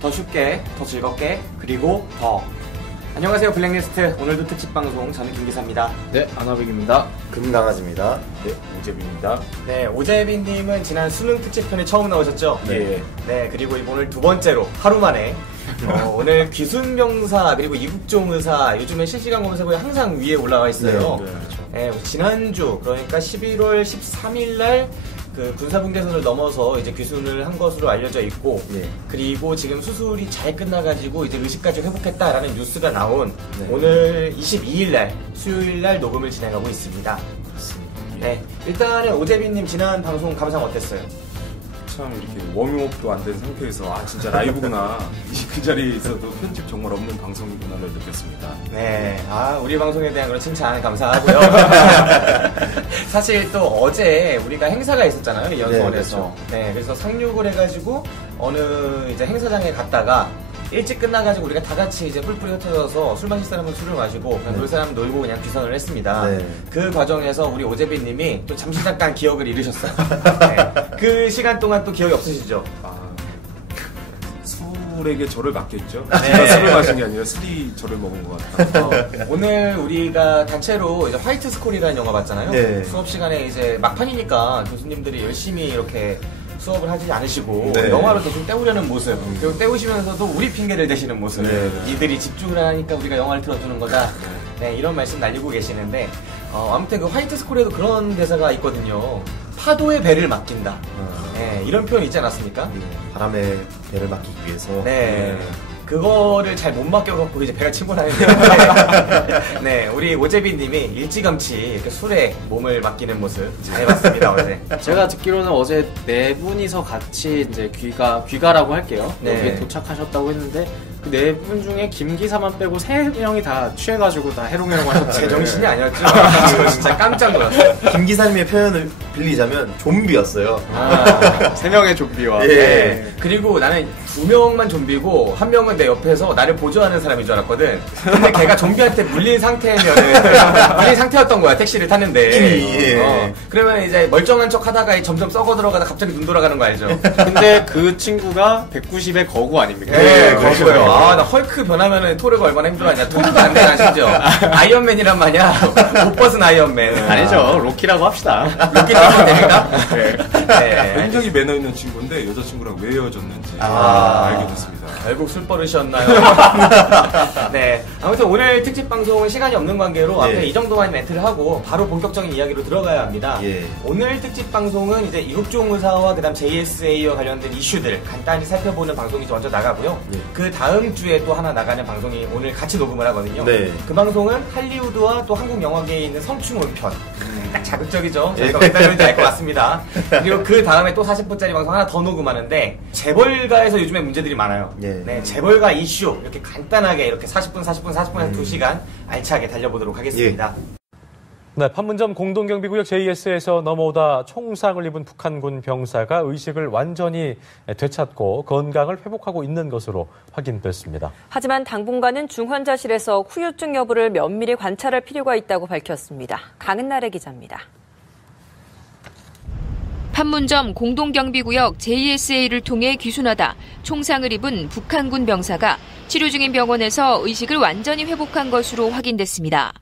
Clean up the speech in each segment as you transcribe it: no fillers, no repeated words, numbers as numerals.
더 쉽게, 더 즐겁게, 그리고 더. 안녕하세요, 블랙리스트. 오늘도 특집 방송, 저는 김기사입니다. 네, 아나백입니다. 금강아지입니다. 네, 오재빈입니다. 네, 오재빈님은 지난 수능 특집편에 처음 나오셨죠? 네. 네, 그리고 오늘 두 번째로 하루 만에 오늘 귀순병사 그리고 이국종 의사 요즘에 실시간 검색어에 항상 위에 올라와 있어요. 네, 그렇죠. 네, 지난주 그러니까 11월 13일 날 그 군사분계선을 넘어서 이제 귀순을 한 것으로 알려져 있고, 네. 그리고 지금 수술이 잘 끝나가지고 이제 의식까지 회복했다라는 뉴스가 나온 네. 오늘 22일 날 수요일 날 녹음을 진행하고 있습니다. 그렇습니다. 네, 일단은 오재빈님 지난 방송 감상 어땠어요? 참 이렇게 워밍업도 안 된 상태에서 진짜 라이브구나. 그 자리에 있어도 편집 정말 없는 방송이구나를 느꼈습니다. 네, 우리 방송에 대한 그런 칭찬 감사하고요. 사실 또 어제 우리가 행사가 있었잖아요, 연수원에서. 네, 그렇죠. 네, 그래서 상륙을 해가지고 어느 이제 행사장에 갔다가 일찍 끝나가지고 우리가 다 같이 이제 뿔뿔이 흩어져서 술 마실 사람은 술을 마시고 그냥 놀 사람은 놀고 그냥 귀선을 했습니다. 네. 그 과정에서 우리 오재빈님이 또 잠시 잠깐 기억을 잃으셨어요. 네. 그 시간 동안 또 기억이 없으시죠? 술에게 저를 맡겼죠. 네. 제가 술을 마신 게 아니라 술이 저를 먹은 것 같아요. 오늘 우리가 단체로 이제 화이트 스콜이라는 영화 봤잖아요. 네. 수업 시간에 이제 막판이니까 교수님들이 열심히 이렇게 수업을 하지 않으시고 네. 영화로 대충 때우려는 모습, 그리고 때우시면서도 우리 핑계를 대시는 모습. 네. 이들이 집중을 하니까 우리가 영화를 틀어주는 거다. 네, 이런 말씀 날리고 계시는데 아무튼 그 화이트 스콜에도 그런 대사가 있거든요. 파도의 배를 맡긴다. 네, 이런 표현 있지 않았습니까? 바람에 배를 맡기기 위해서. 네. 그거를 잘 못 맡겨갖고 이제 배가 침몰하는데. 네, 우리 오재빈님이 일찌감치 이렇게 술에 몸을 맡기는 모습 잘 봤습니다, 어제. 제가 듣기로는 어제 네 분이서 같이 이제 귀가라고 할게요. 네. 여기에 도착하셨다고 했는데 그 네 분 중에 김 기사만 빼고 세 명이 다 취해가지고 다 해롱해롱 하셨다. 제정신이 아니었죠. 저 진짜 깜짝 놀랐어요. 김 기사님의 표현을 빌리자면 좀비였어요. 세 명의 좀비와. 예. 네. 그리고 나는 두 명만 좀비고 한 명은 내 옆에서 나를 보조하는 사람인 줄 알았거든. 근데 걔가 좀비한테 물린 상태였던 거야, 택시를 탔는데. 예. 그러면 이제 멀쩡한 척 하다가 점점 썩어 들어가다 갑자기 눈 돌아가는 거 알죠? 근데 그 친구가 190의 거구 아닙니까? 네, 거기요. 나 헐크 변하면은 토르가 얼마나 힘들어하냐. 토르도 안 되나, 심지어. 아이언맨이란 말이야. 옷 벗은 아이언맨. 아니죠. 로키라고 합시다. 로키 찍으면 됩니까? 네. 굉장히 매너 있는 친구인데 여자친구랑 왜 헤어졌는지 알게 됐습니다. 결국 술버릇이었나요? 네. 아무튼 오늘 특집 방송은 시간이 없는 관계로 앞에 이 정도만 멘트를 하고 바로 본격적인 이야기로 들어가야 합니다. 예. 오늘 특집 방송은 이제 이국종 의사와 그다음 JSA와 관련된 이슈들 간단히 살펴보는 방송이 먼저 나가고요. 그 다음 주에 또 하나 나가는 방송이 오늘 같이 녹음을 하거든요. 네. 그 방송은 할리우드와 또 한국 영화계에 있는 성추몰 편. 딱 자극적이죠. 저희가 몇 달인지 알 것 같습니다. 그리고 그 다음에 또 40분짜리 방송 하나 더 녹음하는데 재벌가에서 요즘에 문제들이 많아요. 네, 재벌가 이슈 이렇게 간단하게 이렇게 40분에서 2시간 알차게 달려보도록 하겠습니다. 네, 판문점 공동경비구역 JS에서 넘어오다 총상을 입은 북한군 병사가 의식을 완전히 되찾고 건강을 회복하고 있는 것으로 확인됐습니다. 하지만 당분간은 중환자실에서 후유증 여부를 면밀히 관찰할 필요가 있다고 밝혔습니다. 강은나래 기자입니다. 판문점 공동경비구역 JSA를 통해 귀순하다 총상을 입은 북한군 병사가 치료 중인 병원에서 의식을 완전히 회복한 것으로 확인됐습니다.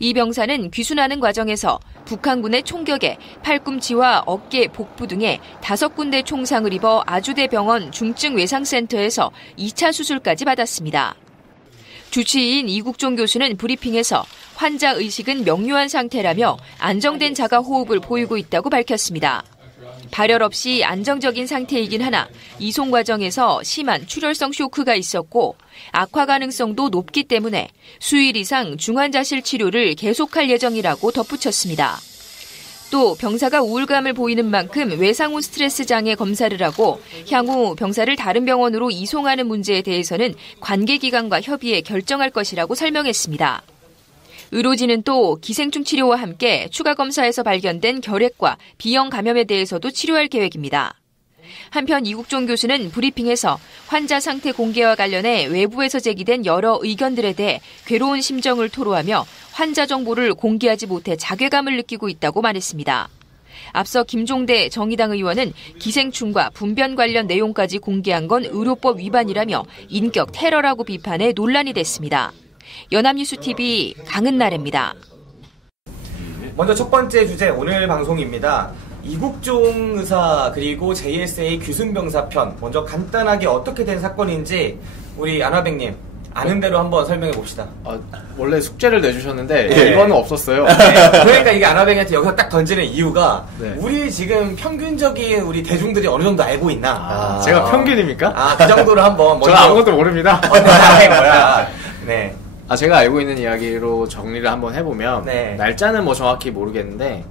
이 병사는 귀순하는 과정에서 북한군의 총격에 팔꿈치와 어깨, 복부 등에 5군데 총상을 입어 아주대병원 중증외상센터에서 2차 수술까지 받았습니다. 주치의인 이국종 교수는 브리핑에서 환자 의식은 명료한 상태라며 안정된 자가 호흡을 보이고 있다고 밝혔습니다. 발열 없이 안정적인 상태이긴 하나 이송 과정에서 심한 출혈성 쇼크가 있었고 악화 가능성도 높기 때문에 수일 이상 중환자실 치료를 계속할 예정이라고 덧붙였습니다. 또 병사가 우울감을 보이는 만큼 외상 후 스트레스 장애 검사를 하고 향후 병사를 다른 병원으로 이송하는 문제에 대해서는 관계기관과 협의해 결정할 것이라고 설명했습니다. 의료진은 또 기생충 치료와 함께 추가 검사에서 발견된 결핵과 B형 감염에 대해서도 치료할 계획입니다. 한편 이국종 교수는 브리핑에서 환자 상태 공개와 관련해 외부에서 제기된 여러 의견들에 대해 괴로운 심정을 토로하며 환자 정보를 공개하지 못해 자괴감을 느끼고 있다고 말했습니다. 앞서 김종대 정의당 의원은 기생충과 분변 관련 내용까지 공개한 건 의료법 위반이라며 인격 테러라고 비판해 논란이 됐습니다. 연합뉴스TV 강은나래입니다. 먼저 첫 번째 주제 오늘 방송입니다. 이국종 의사 그리고 JSA 규순병사 편 먼저 간단하게 어떻게 된 사건인지 우리 안화백님 아는 대로 한번 설명해 봅시다. 원래 숙제를 내주셨는데 네. 이거는 없었어요. 네, 그러니까 이게 안화백한테 여기서 딱 던지는 이유가 네. 우리 지금 평균적인 우리 대중들이 어느 정도 알고 있나? 제가 평균입니까? 그 정도로 한번 저 아무것도 모릅니다. 네, 거야. 네. 제가 알고 있는 이야기로 정리를 한번 해보면 네. 날짜는 뭐 정확히 모르겠는데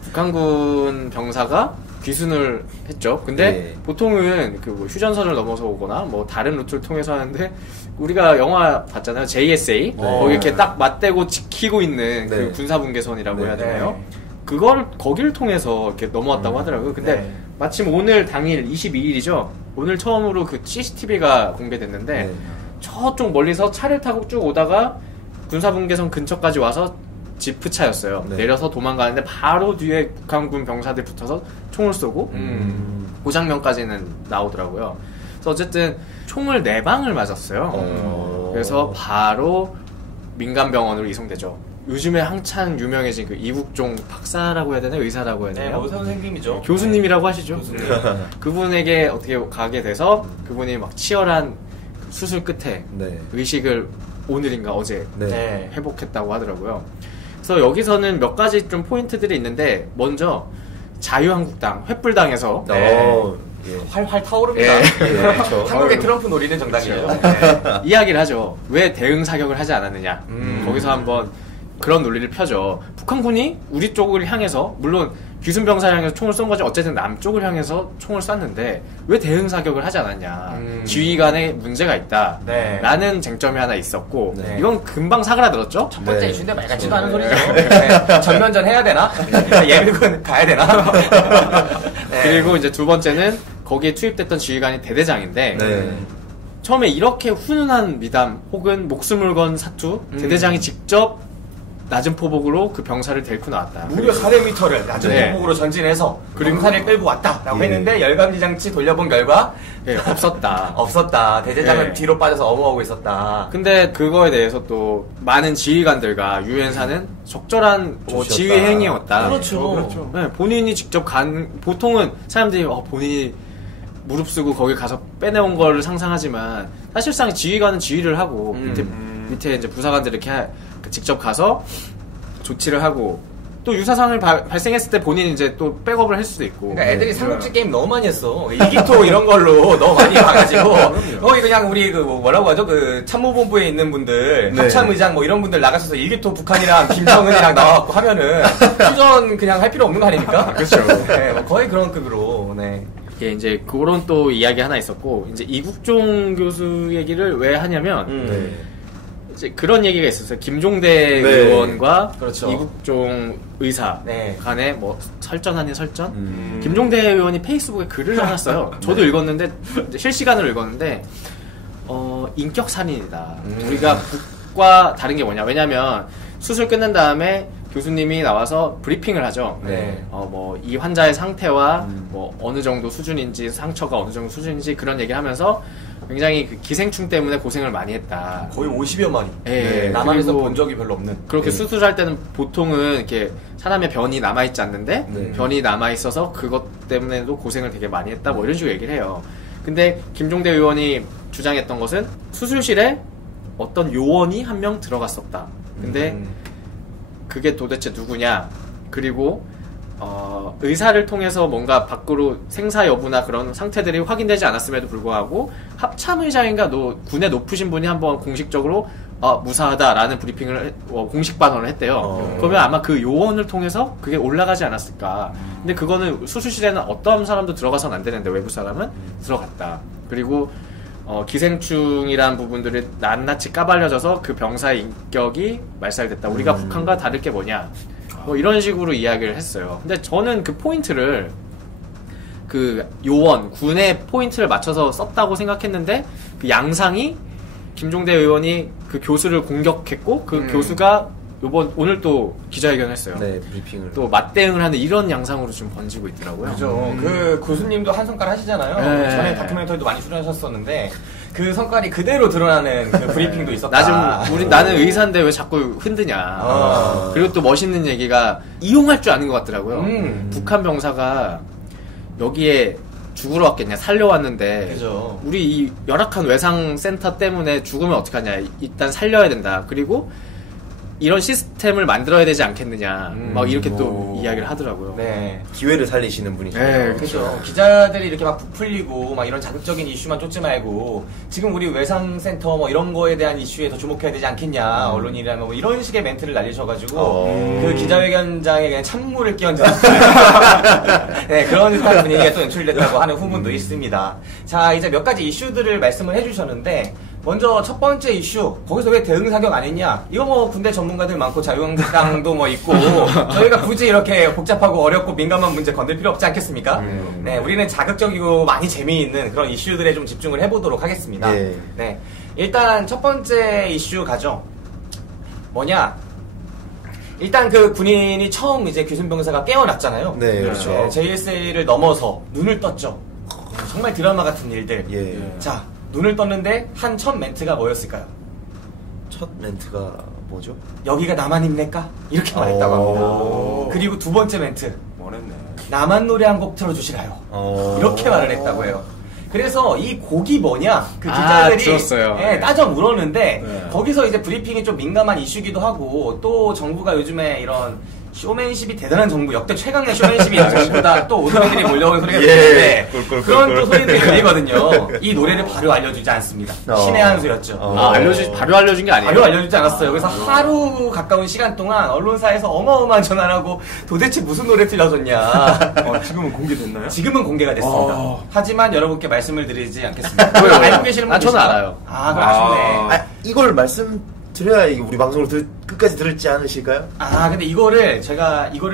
북한군 병사가 귀순을 했죠. 근데 네. 보통은 그 뭐 휴전선을 넘어서 오거나 뭐 다른 루트를 통해서 하는데 우리가 영화 봤잖아요. JSA 거기 이렇게 딱 맞대고 지키고 있는 그 네. 군사분계선이라고 해야 네. 되나요? 거기를 통해서 이렇게 넘어왔다고 하더라고요. 근데 네. 마침 오늘 당일 22일이죠. 오늘 처음으로 그 CCTV가 공개됐는데 네. 저쪽 멀리서 차를 타고 쭉 오다가 군사분계선 근처까지 와서 지프차였어요. 네. 내려서 도망가는데 바로 뒤에 북한군 병사들 붙어서 총을 쏘고 그 장면까지는 나오더라고요. 그래서 어쨌든 총을 4방을 맞았어요. 그래서 바로 민간병원으로 이송되죠. 요즘에 한창 유명해진 그 이국종 박사라고 해야 되나요? 의사라고 해야 네, 되나요? 의사 선생님이죠. 교수님이라고 하시죠. 교수님. 그분에게 어떻게 가게 돼서 그분이 막 치열한 수술 끝에 네. 의식을 오늘인가 어제 네. 회복했다고 하더라고요. 그래서 여기서는 몇 가지 좀 포인트들이 있는데 먼저 자유한국당 횃불당에서 예. 활활 타오릅니다. 그렇죠. 한국의 트럼프 노리는 정당이에요. 네. 이야기를 하죠. 왜 대응 사격을 하지 않았느냐. 거기서 한번 그런 논리를 펴죠. 북한군이 우리 쪽을 향해서 물론 귀순병사를 향해서 총을 쏜 거지 어쨌든 남쪽을 향해서 총을 쐈는데 왜 대응 사격을 하지 않았냐. 지휘관에 문제가 있다. 네. 라는 쟁점이 하나 있었고 네. 이건 금방 사그라들었죠. 첫 번째 네. 이슈인데 말 같지도 않은 소리죠. 네. 전면전 해야 되나? 예비군 가야 되나? 네. 그리고 이제 두 번째는 거기에 투입됐던 지휘관이 대대장인데 네. 처음에 이렇게 훈훈한 미담 혹은 목숨을 건 사투 대대장이 직접 낮은 포복으로 그 병사를 데리고 나왔다. 무려 400m를 낮은 네. 포복으로 전진해서 병사를 끌고 왔다라고 했는데 열감지 장치 돌려본 결과 예, 없었다. 없었다. 대대장은 네. 뒤로 빠져서 어머하고 있었다. 근데 그거에 대해서 또 많은 지휘관들과 유엔사는 적절한 뭐 좋으셨다. 지휘 행위였다. 그렇죠. 네, 본인이 직접 보통은 사람들이 본인이 무릅쓰고 거기 가서 빼내온 거를 상상하지만 사실상 지휘관은 지휘를 하고 밑에 이제 부사관들이 이렇게 직접 가서 조치를 하고 또 유사상을 발생했을 때 본인이 이제 또 백업을 할 수도 있고. 그러니까 애들이 삼국지 게임 너무 많이 했어. 일기토 이런 걸로 너무 많이 봐가지고 거기 그냥 우리 그 뭐라고 하죠? 그 참모본부에 있는 분들 네. 합참의장 뭐 이런 분들 나가셔서 일기토 북한이랑 김정은이랑 나와갖고 하면은 휴전 그냥 할 필요 없는 거 아닙니까? 그렇죠. 네, 뭐 거의 그런 급으로. 네. 예, 이제 그런 또 이야기 하나 있었고 이제 이국종 교수 얘기를 왜 하냐면 네. 이제 그런 얘기가 있었어요. 김종대 네. 의원과 그렇죠. 이국종 의사 네. 간에 뭐 설전 아닌 설전? 김종대 의원이 페이스북에 글을 하나 써요. 저도 읽었는데 이제 실시간으로 읽었는데 인격살인이다. 우리가 북과 다른 게 뭐냐? 왜냐면 수술 끝난 다음에 교수님이 나와서 브리핑을 하죠. 네. 뭐 이 환자의 상태와 뭐 어느 정도 수준인지 상처가 어느 정도 수준인지 그런 얘기하면서 굉장히 그 기생충 때문에 고생을 많이 했다. 거의 50여 마리. 예, 남한에서 그리고 본 적이 별로 없는. 그렇게 수술할 때는 보통은 이렇게 사람의 변이 남아있지 않는데 네. 변이 남아있어서 그것 때문에도 고생을 되게 많이 했다 뭐 이런 식으로 얘기를 해요. 근데 김종대 의원이 주장했던 것은 수술실에 어떤 요원이 한 명 들어갔었다. 근데 그게 도대체 누구냐? 그리고 의사를 통해서 뭔가 밖으로 생사 여부나 그런 상태들이 확인되지 않았음에도 불구하고 합참의장인가 군의 높으신 분이 한번 공식적으로 무사하다라는 브리핑을 공식 반언을 했대요. 그러면 아마 그 요원을 통해서 그게 올라가지 않았을까. 근데 그거는 수술실에는 어떤 사람도 들어가서는 안 되는데 외부 사람은 들어갔다. 그리고 기생충이라는 부분들이 낱낱이 까발려져서 그 병사의 인격이 말살됐다. 우리가 북한과 다를 게 뭐냐. 뭐 이런 식으로 이야기를 했어요. 근데 저는 그 포인트를 그 요원, 군의 포인트를 맞춰서 썼다고 생각했는데 그 양상이 김종대 의원이 그 교수를 공격했고 그 교수가 오늘 또 기자회견했어요. 네, 브리핑을. 또 맞대응을 하는 이런 양상으로 좀 번지고 있더라고요. 그죠. 그 교수님도 한 성깔 하시잖아요. 네. 전에 다큐멘터리도 많이 출연하셨었는데 그 성깔이 그대로 드러나는 그 브리핑도 있었다. 나는 의사인데 왜 자꾸 흔드냐. 그리고 또 멋있는 얘기가 이용할 줄 아는 것 같더라고요. 북한 병사가 여기에 죽으러 왔겠냐, 살려왔는데 그죠. 우리 이 열악한 외상센터 때문에 죽으면 어떡하냐, 일단 살려야 된다. 그리고 이런 시스템을 만들어야 되지 않겠느냐, 막 이렇게 또 이야기를 하더라고요. 네. 기회를 살리시는 분이죠. 네, 그렇죠. 기자들이 이렇게 막 부풀리고 막 이런 자극적인 이슈만 쫓지 말고 지금 우리 외상센터 뭐 이런 거에 대한 이슈에 더 주목해야 되지 않겠냐, 언론이라면 뭐 이런 식의 멘트를 날리셔가지고 그 기자회견장에 그냥 찬물을 끼얹은 네, 그런 듯한 분위기가 또 연출됐다고 하는 후문도 있습니다. 자, 이제 몇 가지 이슈들을 말씀을 해주셨는데 먼저 첫 번째 이슈, 거기서 왜 대응 사격 안 했냐? 이거 뭐 군대 전문가들 많고 자유한국당도 뭐 있고 저희가 굳이 이렇게 복잡하고 어렵고 민감한 문제 건들 필요 없지 않겠습니까? 네, 우리는 자극적이고 많이 재미있는 그런 이슈들에 좀 집중을 해보도록 하겠습니다. 예. 네, 일단 첫 번째 이슈 가죠. 뭐냐? 일단 그 군인이 처음 이제 귀순병사가 깨어났잖아요. 네, 그렇죠. JSA를 넘어서 눈을 떴죠. 정말 드라마 같은 일들. 예. 자, 눈을 떴는데 한 첫 멘트가 뭐였을까요? 첫 멘트가 뭐죠? 여기가 나만 힘낼까? 이렇게 말했다고 합니다. 그리고 두 번째 멘트, 뭐랬네. 나만 노래 한 곡 틀어주시라요. 이렇게 말을 했다고 해요. 그래서 이 곡이 뭐냐? 그 기자들이 들었어요. 예, 따져 물었는데 네. 거기서 이제 브리핑이 좀 민감한 이슈기도 하고 또 정부가 요즘에 이런 쇼맨십이 대단한 정부, 역대 최강의 쇼맨십이 있는 정부다. 또 오토맨들이 몰려오는 소리가 들리는데 그런 또 소리들이 들리거든요. 이 노래를 바로 알려주지 않습니다. 신의 한 수였죠. 바로 알려준 게 아니에요? 바로 알려주지 않았어요. 그래서 하루 가까운 시간 동안 언론사에서 어마어마한 전화를 하고 도대체 무슨 노래 틀려줬냐. 지금은 공개됐나요? 지금은 공개가 됐습니다. 하지만 여러분께 말씀을 드리지 않겠습니다. 왜요? 알고 계시는 분 저는 계신가요? 알아요. 그럼 아쉽네. 이걸 말씀드려야 이게 우리 방송을 끝까지 들을지 않으실까요? 근데 이거를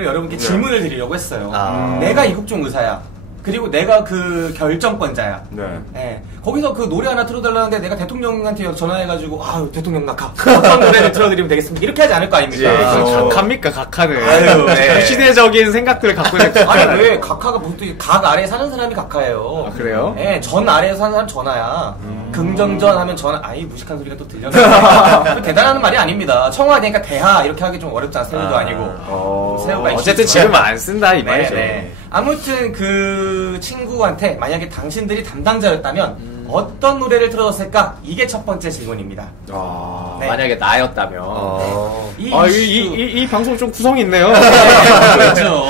여러분께 질문을 드리려고 했어요. 내가 이국종 의사야. 그리고 내가 그 결정권자야. 네. 거기서 그 노래 하나 틀어달라는데 내가 대통령한테 전화해가지고 대통령 낙하 어떤 노래를 틀어드리면 되겠습니까? 이렇게 하지 않을 거 아닙니까? 각합니까, 각하는. 네. 시대적인 생각들을 갖고 있는. 아니 왜 각하가 무슨 또 각 아래 사는 사람이 각하예요. 그래요? 네, 전 아래에 사는 사람 전하야. 긍정전 하면 전하. 무식한 소리가 또 들려나. 대단한 말이 아닙니다. 청와대니까 대하 이렇게 하기 좀 어렵지 않습니다. 새우도 아니고. 새우가 어쨌든 지금 안 쓴다 이 말이죠. 네. 아무튼 그 친구한테 만약에 당신들이 담당자였다면 어떤 노래를 틀어줬을까? 이게 첫 번째 질문입니다. 네. 만약에 나였다면. 이 방송 좀 구성이 있네요. 그렇죠.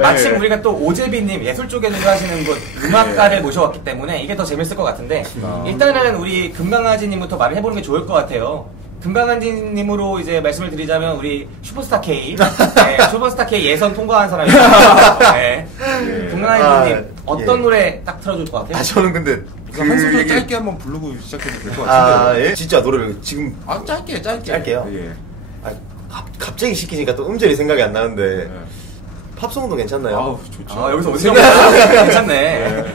마침 우리가 또 오재비님 예술 쪽에 일을 하시는 분 음악가를 모셔왔기 때문에 이게 더 재밌을 것 같은데 일단은 우리 금강아지님부터 말을 해보는 게 좋을 것 같아요. 금강아지님으로 이제 말씀을 드리자면 우리 슈퍼스타 K, 슈퍼스타 K 예선 통과한 사람입니다. 금강아지님 어떤 노래 딱 틀어줄 것 같아요? 저는 근데 한 소절 짧게 한번 부르고 시작해도 될 것 같은데. 예? 진짜 노래를 지금 짧게. 짧게요? 예. 갑자기 시키니까 또 음절이 생각이 안 나는데 팝송도 괜찮나요? 좋죠. 여기서 어디서 괜찮네.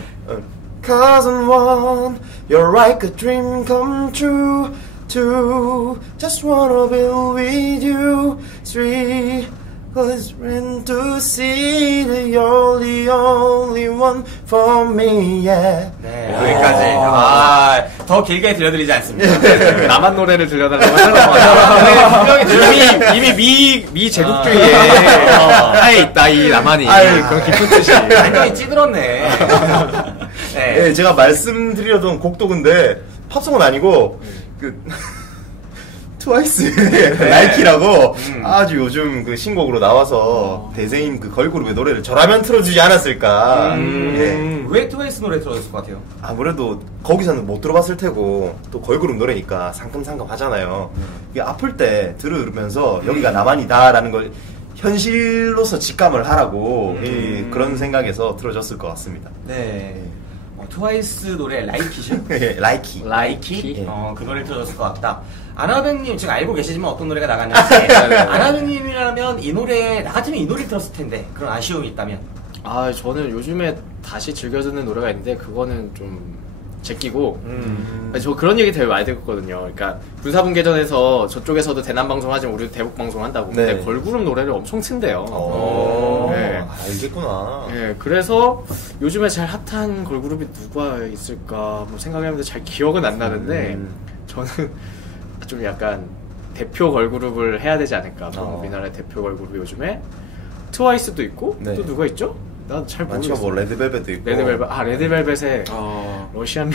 Cousin one, you're like a dream come true. 2, just wanna be with you. 3, cause when to see that you're the only one for me, yeah. 네, 여기까지. 더 길게 들려드리지 않습니다. 나만 노래를 들려달라고 하는 이미 미 제국주의에 하에 있다 이 나만이. 그런 깊은 뜻이. 완전히 찌들었네. 네, 제가 말씀드리려던 곡도 근데 팝송은 아니고 트와이스의 라이키라고 아주 요즘 그 신곡으로 나와서 대세인 그 걸그룹의 노래를 저라면 틀어주지 않았을까. 왜 트와이스 노래 틀어줬을 것 같아요? 아무래도 거기서는 못 들어봤을 테고 또 걸그룹 노래니까 상큼상큼 하잖아요. 이게 아플 때 들으면서 여기가 나만이다라는 걸 현실로서 직감을 하라고 그런 생각에서 틀어줬을 것 같습니다. 네. 트와이스 노래 라이키죠? 라이키. 라이키? 그 노래를 틀어줬을 것 같다. 아나뱅님 지금 알고 계시지만 어떤 노래가 나갔는지 아나뱅님이라면 이 노래 나 같으면 이 노래 들었을 텐데 그런 아쉬움이 있다면 저는 요즘에 다시 즐겨 듣는 노래가 있는데 그거는 좀 제끼고 저 그런 얘기 되게 많이 듣거든요. 그러니까 군사분계전에서 저쪽에서도 대남 방송 하지만 우리도 대북 방송 한다고. 근데 네. 걸그룹 노래를 엄청 튼대요. 네. 알겠구나. 예, 그래서 요즘에 제일 핫한 걸그룹이 누가 있을까 뭐 생각해보는데 잘 기억은 안 나는데 저는 좀 약간 대표 걸그룹을 해야 되지 않을까. 우리나라의 대표 걸그룹이 요즘에 트와이스도 있고 네. 또 누가 있죠? 난 잘 많죠. 모르겠어. 뭐 레드벨벳도 있고. 레드벨벳의 러시안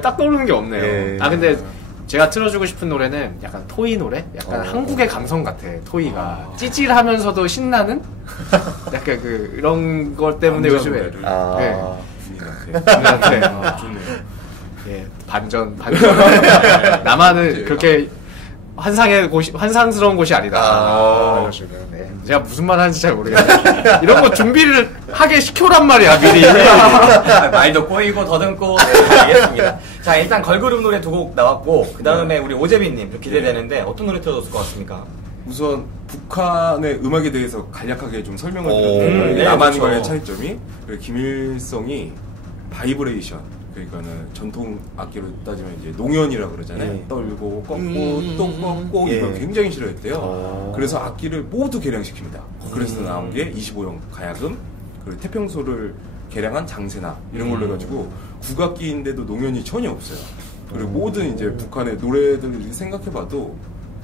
딱 떠오르는 게 없네요. 예. 근데 제가 틀어주고 싶은 노래는 약간 토이 노래? 약간 한국의 감성 같아. 토이가 찌질하면서도 신나는 약간 이런 것 때문에 요즘에 군인한테. 좋네요. 예, 반전. 나만은 그렇게 환상스러운 곳이 아니다. 네. 제가 무슨 말 하는지 잘 모르겠어요. 이런 거 준비를 하게 시켜란 말이야, 미리. 말도 꼬이고 더듬고 알겠습니다. 자, 일단 걸그룹 노래 두 곡 나왔고 그 다음에 우리 오재빈님 좀 기대되는데 어떤 노래 틀어줬을 것 같습니까? 우선 북한의 음악에 대해서 간략하게 좀 설명을 네, 드렸는데 남한과의 그렇죠. 차이점이 김일성이 바이브레이션 그러니까는 전통 악기로 따지면 이제 농연이라고 그러잖아요. 네. 떨고 꺾고 또 꺾고 이걸 굉장히 싫어했대요. 그래서 악기를 모두 개량시킵니다. 그래서 나온 게 25형 가야금 그리고 태평소를 개량한 장세나 이런 걸로 해가지고 국악기인데도 농연이 전혀 없어요. 그리고 모든 이제 북한의 노래들 생각해봐도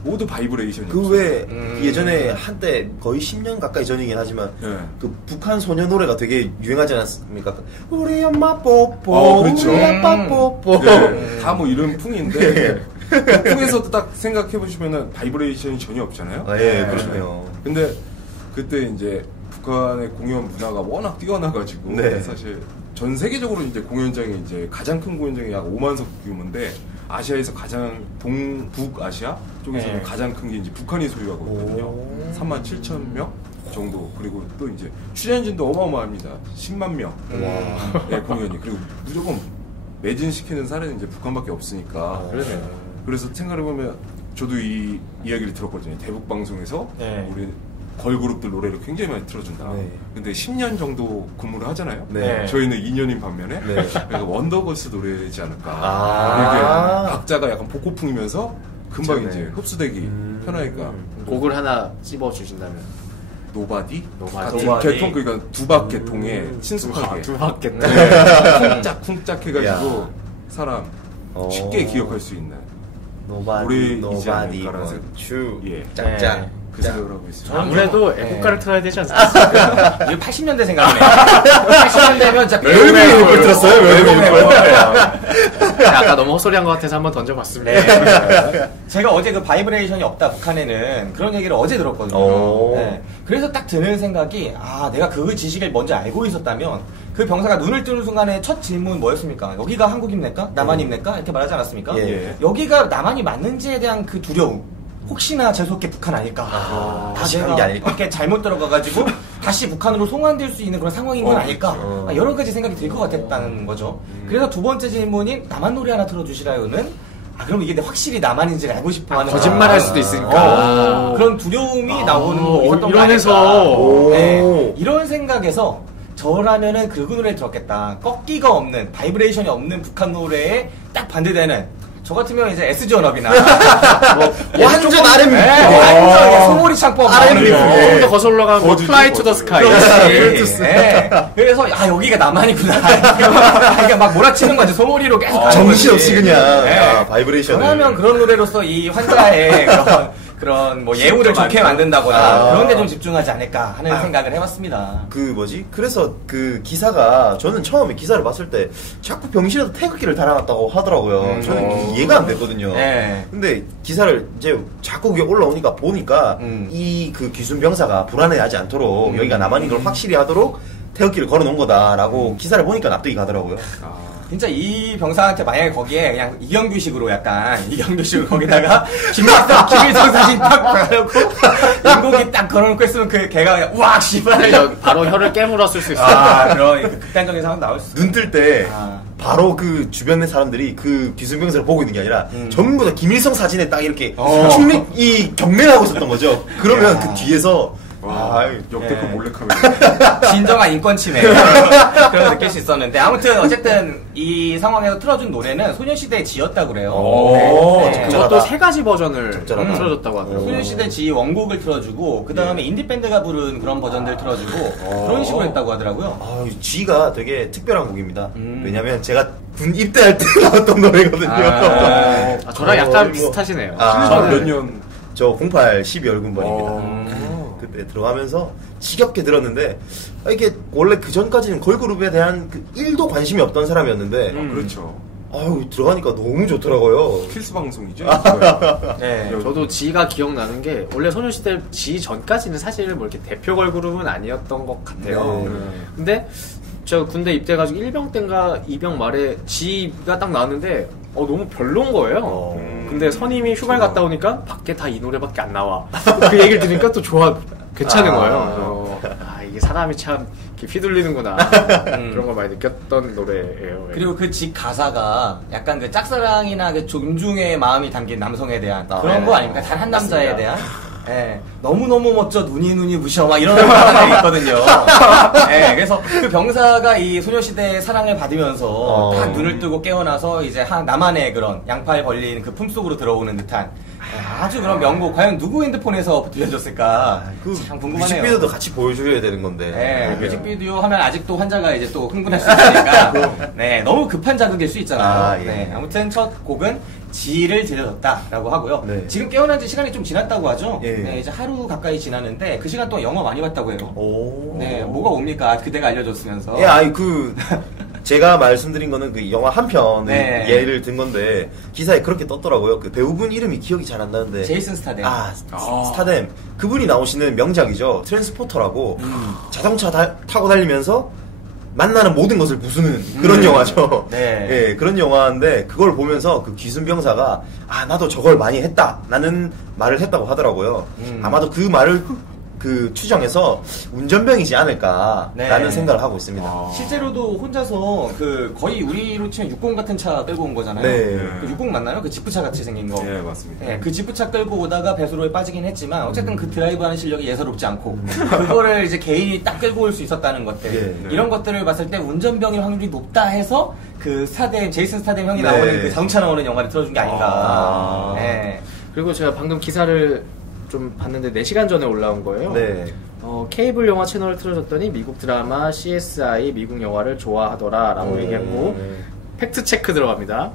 모두 바이브레이션이 그 없어요. 외 예전에 한때 거의 10년 가까이 전이긴 하지만 네. 그 북한 소녀 노래가 되게 유행하지 않았습니까? 우리 엄마 뽀뽀, 그렇죠. 우리 아빠 뽀뽀. 네, 다 뭐 이런 풍인데 그 풍에서도 딱 생각해보시면은 바이브레이션이 전혀 없잖아요. 예, 그렇네요. 근데 그때 이제 북한의 공연 문화가 워낙 뛰어나가지고 네. 사실 전 세계적으로 이제 공연장이 이제 가장 큰 공연장이 약 5만 석 규모인데 아시아에서 가장 북아시아 쪽에서는 네. 가장 큰 게 이제 북한이 소유하고 있거든요. 3만 7천 명 정도. 그리고 또 이제 출연진도 어마어마합니다. 10만 명. 네, 공연이. 그리고 무조건 매진시키는 사례는 이제 북한밖에 없으니까. 그래서 생각해보면 저도 이 이야기를 들었거든요. 대북 방송에서 네. 우리 걸그룹들 노래를 굉장히 많이 틀어준다. 네. 근데 10년 정도 근무를 하잖아요. 네. 저희는 2년인 반면에 네. 그러니까 원더걸스 노래지 않을까. 아. 이렇게 각자가 약간 복고풍이면서 금방 그쵸, 이제 네. 흡수되기 편하니까. 곡을 하나 찝어주신다면. 노바디? 노바디. 같은 개통 그러니까 두박 개통에 친숙하게 두박겠네. 쿵짝 해가지고 사람 쉽게 기억할 수 있는 노래이지 노바디 않을까라는 생각. 슈 예. 짱짱. 그 생각을 하고 있습니다. 아무래도 애국가를 틀어야 되지 않습니까? 이거 80년대 생각이네. 80년대면 진짜 외국인 애국을 들었어요? 외국인 아까 너무 헛소리한 것 같아서 한번 던져봤습니다. 네. 제가 어제 그 바이브레이션이 없다 북한에는 그런 얘기를 어제 들었거든요. 오. 네. 그래서 딱 드는 생각이 내가 그 지식을 먼저 알고 있었다면 그 병사가 눈을 뜨는 순간에 첫 질문 뭐였습니까? 여기가 한국입니까? 남한입니까? 이렇게 말하지 않았습니까? 예. 여기가 남한이 맞는지에 대한 그 두려움. 혹시나 재수없게 북한 아닐까? 다시 내가 한게 아닐까? 이렇게 잘못 들어가가지고 다시 북한으로 송환될 수 있는 그런 상황인 건 아닐까? 여러 가지 생각이 들 것 같았다는 거죠. 그래서 두 번째 질문인 남한 노래 하나 틀어주시라요는 그럼 이게 확실히 남한인지를 알고 싶어 하는 거짓말 할 수도 있으니까. 그런 두려움이 나오는 거 있었던 거 이러면서. 아닐까? 네, 이런 생각에서 저라면은 그 노래를 들었겠다. 꺾기가 없는, 바이브레이션이 없는 북한 노래에 딱 반대되는 저 같으면 이제 SG 연합이나 완전 R&B. 완전 소몰이 창법 R&B. 조금 더 거슬러 올라가면 뭐 플라이 투 더 스카이. 네. 그래서 그여기가 남한이구나. 그러니까 막 몰아치는 거지. 소몰이로 계속 가는 정신없이 거지. 그냥 네. 바이브레이션. 그러면 그런 노래로서 이 환자의 그런 뭐 예우를 좋게 만든다거나 그런 데 좀 집중하지 않을까 하는 생각을 해봤습니다. 그래서 그 기사가 저는 처음에 기사를 봤을 때 자꾸 병실에서 태극기를 달아놨다고 하더라고요. 저는 이해가 안 됐거든요. 네. 근데 기사를 이제 자꾸 그게 올라오니까 보니까 이 그 귀순 병사가 불안해하지 않도록 여기가 남한인 걸 확실히 하도록 태극기를 걸어놓은 거다라고 기사를 보니까 납득이 가더라고요. 진짜 이 병사한테 만약에 거기에 그냥 이경규식으로 약간 이경규식으로 거기다가 김일성 사진 딱 박아놓고 인공이 딱 걸어놓고 했으면 그 걔가 그냥 우악 씨발 바로 혀를 깨물었을 수 있어요. 그런 그 극단적인 상황 나올 수 있어. 눈 뜰 때 바로 그 주변의 사람들이 그 귀순병사를 보고 있는 게 아니라 전부 다 김일성 사진에 딱 이렇게 이 경매하고 있었던 거죠. 그러면 그 뒤에서 역대급 네. 몰래카메라. 진정한 인권 침해 그런 걸 느낄 수 있었는데 아무튼 어쨌든 이 상황에서 틀어준 노래는 소녀시대 지였다고 그래요. 네. 그것도 3가지 버전을 적절하다. 틀어줬다고 하더라고요. 소녀시대 지 원곡을 틀어주고 그 다음에 인디밴드가 부른 그런 버전들 틀어주고 그런 식으로 했다고 하더라고요. 아, G가 되게 특별한 곡입니다. 왜냐면 제가 군 입대할 때 나왔던 노래거든요. 저랑 약간 뭐. 비슷하시네요. 몇 년? 저 08 12월 군번입니다. 그때 들어가면서 지겹게 들었는데 이게 원래 그 전까지는 걸그룹에 대한 그 1도 관심이 없던 사람이었는데 그렇죠. 아유 들어가니까 너무 좋더라고요. 필수 방송이죠. 네. 저도 G가 기억나는 게 원래 소녀시대 G 전까지는 사실 뭐 이렇게 대표 걸그룹은 아니었던 것 같아요. 네. 근데 저 군대 입대해가지고 1병 때인가 2병 말에 G가 딱 나왔는데 너무 별론 거예요. 근데 선임이 휴가를 갔다 오니까 밖에 다 이 노래밖에 안 나와. 그 얘기를 들으니까 또 괜찮은 거예요. 이게 사람이 참 이렇게 휘둘리는구나. 그런 걸 많이 느꼈던 노래예요. 그리고 그 집 가사가 약간 그 짝사랑이나 그 존중의 마음이 담긴 남성에 대한 그런 거 아닙니까? 단 한 남자에 대한. 예, 너무너무 멋져 눈이 부셔 막 이런 가사들이 있거든요. 예, 그래서 그 병사가 이 소녀시대의 사랑을 받으면서 딱 눈을 뜨고 깨어나서 이제 나만의 그런 양팔 벌린 그 품속으로 들어오는 듯한 아주 그런 명곡. 과연 누구 핸드폰에서 들려줬을까? 참 궁금하네요. 뮤직비디오도 같이 보여줘야 되는 건데. 네, 뮤직비디오 하면 아직도 환자가 이제 또 흥분할 수 있으니까. 네, 너무 급한 자극일 수 있잖아요. 네, 아무튼 첫 곡은 G를 들려줬다라고 하고요. 네. 지금 깨어난 지 시간이 좀 지났다고 하죠. 예. 네, 이제 하루 가까이 지났는데 그 시간 동안 영화 많이 봤다고 해요. 오. 네, 뭐가 옵니까? 그대가 알려줬으면서. 예, 제가 말씀드린 거는 그 영화 한 편을 네. 예를 든 건데 기사에 그렇게 떴더라고요. 그 배우분 이름이 기억이 잘 안 나는데. 제이슨 스타뎀. 스타뎀. 그분이 나오시는 명작이죠. 트랜스포터라고 자동차 타고 달리면서 만나는 모든 것을 부수는 그런 영화죠. 네. 예, 그런 영화인데 그걸 보면서 그 기순병사가 나도 저걸 많이 했다. 라는 말을 했다고 하더라고요. 아마도 그 말을 추정해서 운전병이지 않을까라는 네. 생각을 하고 있습니다. 실제로도 혼자서 거의 우리로 치면 60 같은 차 끌고 온 거잖아요. 네. 그 60 맞나요? 그 지프차 같이 생긴 거. 네, 맞습니다. 네, 그 지프차 끌고 오다가 배수로에 빠지긴 했지만 어쨌든 그 드라이브하는 실력이 예사롭지 않고 그거를 이제 개인이 딱 끌고 올 수 있었다는 것들 네. 이런 것들을 봤을 때 운전병일 확률이 높다 해서 그 제이슨 스타뎀 형이 네. 나오는 그 자동차 나오는 영화를 틀어준 게 아닌가. 네. 그리고 제가 방금 기사를 좀 봤는데 4시간 전에 올라온 거예요. 네. 케이블 영화 채널을 틀어줬더니 미국 드라마 CSI 미국 영화를 좋아하더라 라고 얘기하고 팩트 체크 들어갑니다.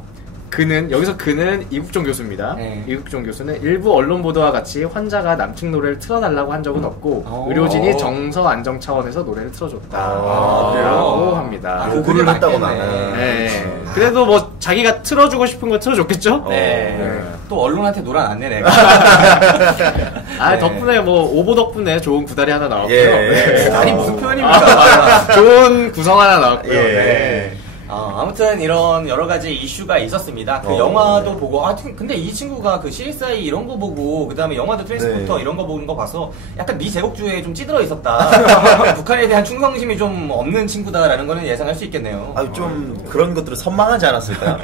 여기서 그는 이국종 교수입니다. 네. 이국종 교수는 일부 언론 보도와 같이 환자가 남측 노래를 틀어달라고 한 적은 없고 의료진이 정서 안정 차원에서 노래를 틀어줬다라고 합니다. 요구를 했다고 맞겠네. 나는. 네. 그래도 뭐 자기가 틀어주고 싶은 거 틀어줬겠죠? 네. 또 언론한테 놀아놨네 내가. 네. 덕분에 오보 덕분에 좋은 구다리 하나 나왔고요. 예. 네. 아니 무슨 표현입니까? 좋은 구성 하나 나왔고요. 예. 네. 아무튼 이런 여러 가지 이슈가 있었습니다. 그 영화도 보고, 근데 이 친구가 그 CSI 이런 거 보고, 그 다음에 영화도 트랜스포터 네. 이런 거 보는 거 봐서 약간 네 제국주의에 좀 찌들어 있었다. 북한에 대한 충성심이 좀 없는 친구다라는 거는 예상할 수 있겠네요. 좀 그런 것들을 선망하지 않았을까?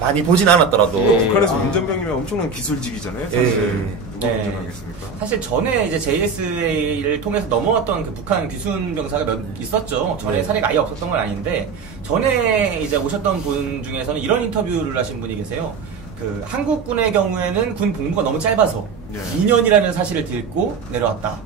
많이 보진 않았더라도. 북한에서 운전병이면 엄청난 기술직이잖아요. 사실 누가 네. 운전하겠습니까? 사실 전에 이제 JSA를 통해서 넘어왔던 그 북한 귀순 병사가 몇 있었죠. 전에 네. 사례가 아예 없었던 건 아닌데 전에 이제 오셨던 분 중에서는 이런 인터뷰를 하신 분이 계세요. 그 한국군의 경우에는 군 복무가 너무 짧아서 2년이라는 사실을 듣고 내려왔다.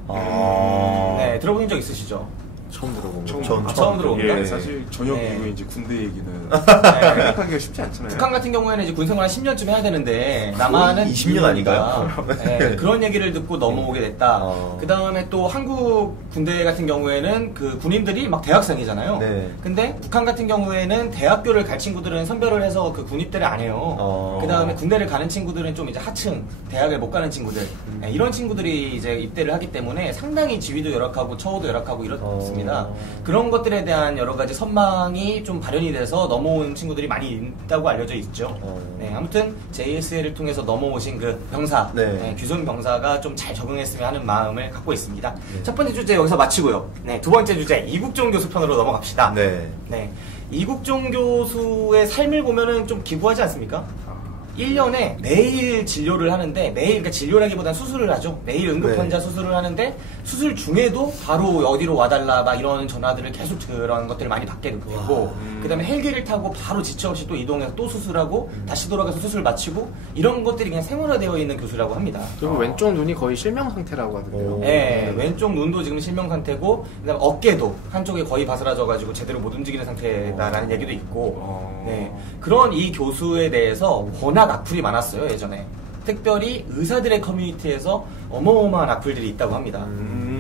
네, 들어보신 적 있으시죠? 처음 들어본 거. 처음 들어본다. 예, 사실 저녁 네. 이후에 이제 군대 얘기는 생각하기가 쉽지 않잖아요. 북한 같은 경우에는 이제 군 생활 한 10년쯤 해야 되는데 남한은 20년 아닌가요? 네, 그런 얘기를 듣고 넘어오게 됐다. 그 다음에 또 한국 군대 같은 경우에는 그 군인들이 막 대학생이잖아요. 네. 근데 북한 같은 경우에는 대학교를 갈 친구들은 선별을 해서 그 군입대를 안 해요. 그 다음에 군대를 가는 친구들은 좀 이제 하층 대학을 못 가는 친구들 네, 이런 친구들이 이제 입대를 하기 때문에 상당히 지위도 열악하고 처우도 열악하고 이렇습니다. 그런 것들에 대한 여러 가지 선망이 좀 발현이 돼서 넘어온 친구들이 많이 있다고 알려져 있죠. 네, 아무튼 JSA를 통해서 넘어오신 그 병사, 네. 귀순 병사가 좀 잘 적응했으면 하는 마음을 갖고 있습니다. 첫 번째 주제 여기서 마치고요. 네, 두 번째 주제 이국종 교수 편으로 넘어갑시다. 네. 네, 이국종 교수의 삶을 보면은 좀 기구하지 않습니까? 1년에 매일 진료를 하는데 매일 그러니까 진료라기보다는 수술을 하죠. 매일 응급 환자 수술을 하는데 수술 중에도 바로 어디로 와달라 막 이런 전화들을 계속 그런 것들을 많이 받게 되고 그다음에 헬기를 타고 바로 지체 없이 또 이동해서 또 수술하고 다시 돌아가서 수술 마치고 이런 것들이 그냥 생활화되어 있는 교수라고 합니다. 그리고 왼쪽 눈이 거의 실명 상태라고 하던데요. 네, 왼쪽 눈도 지금 실명 상태고 그다음에 어깨도 한쪽이 거의 바스라져가지고 제대로 못 움직이는 상태다라는 얘기도 있고 네, 그런 이 교수에 대해서 워낙 악플이 많았어요 예전에. 특별히 의사들의 커뮤니티에서 어마어마한 악플들이 있다고 합니다.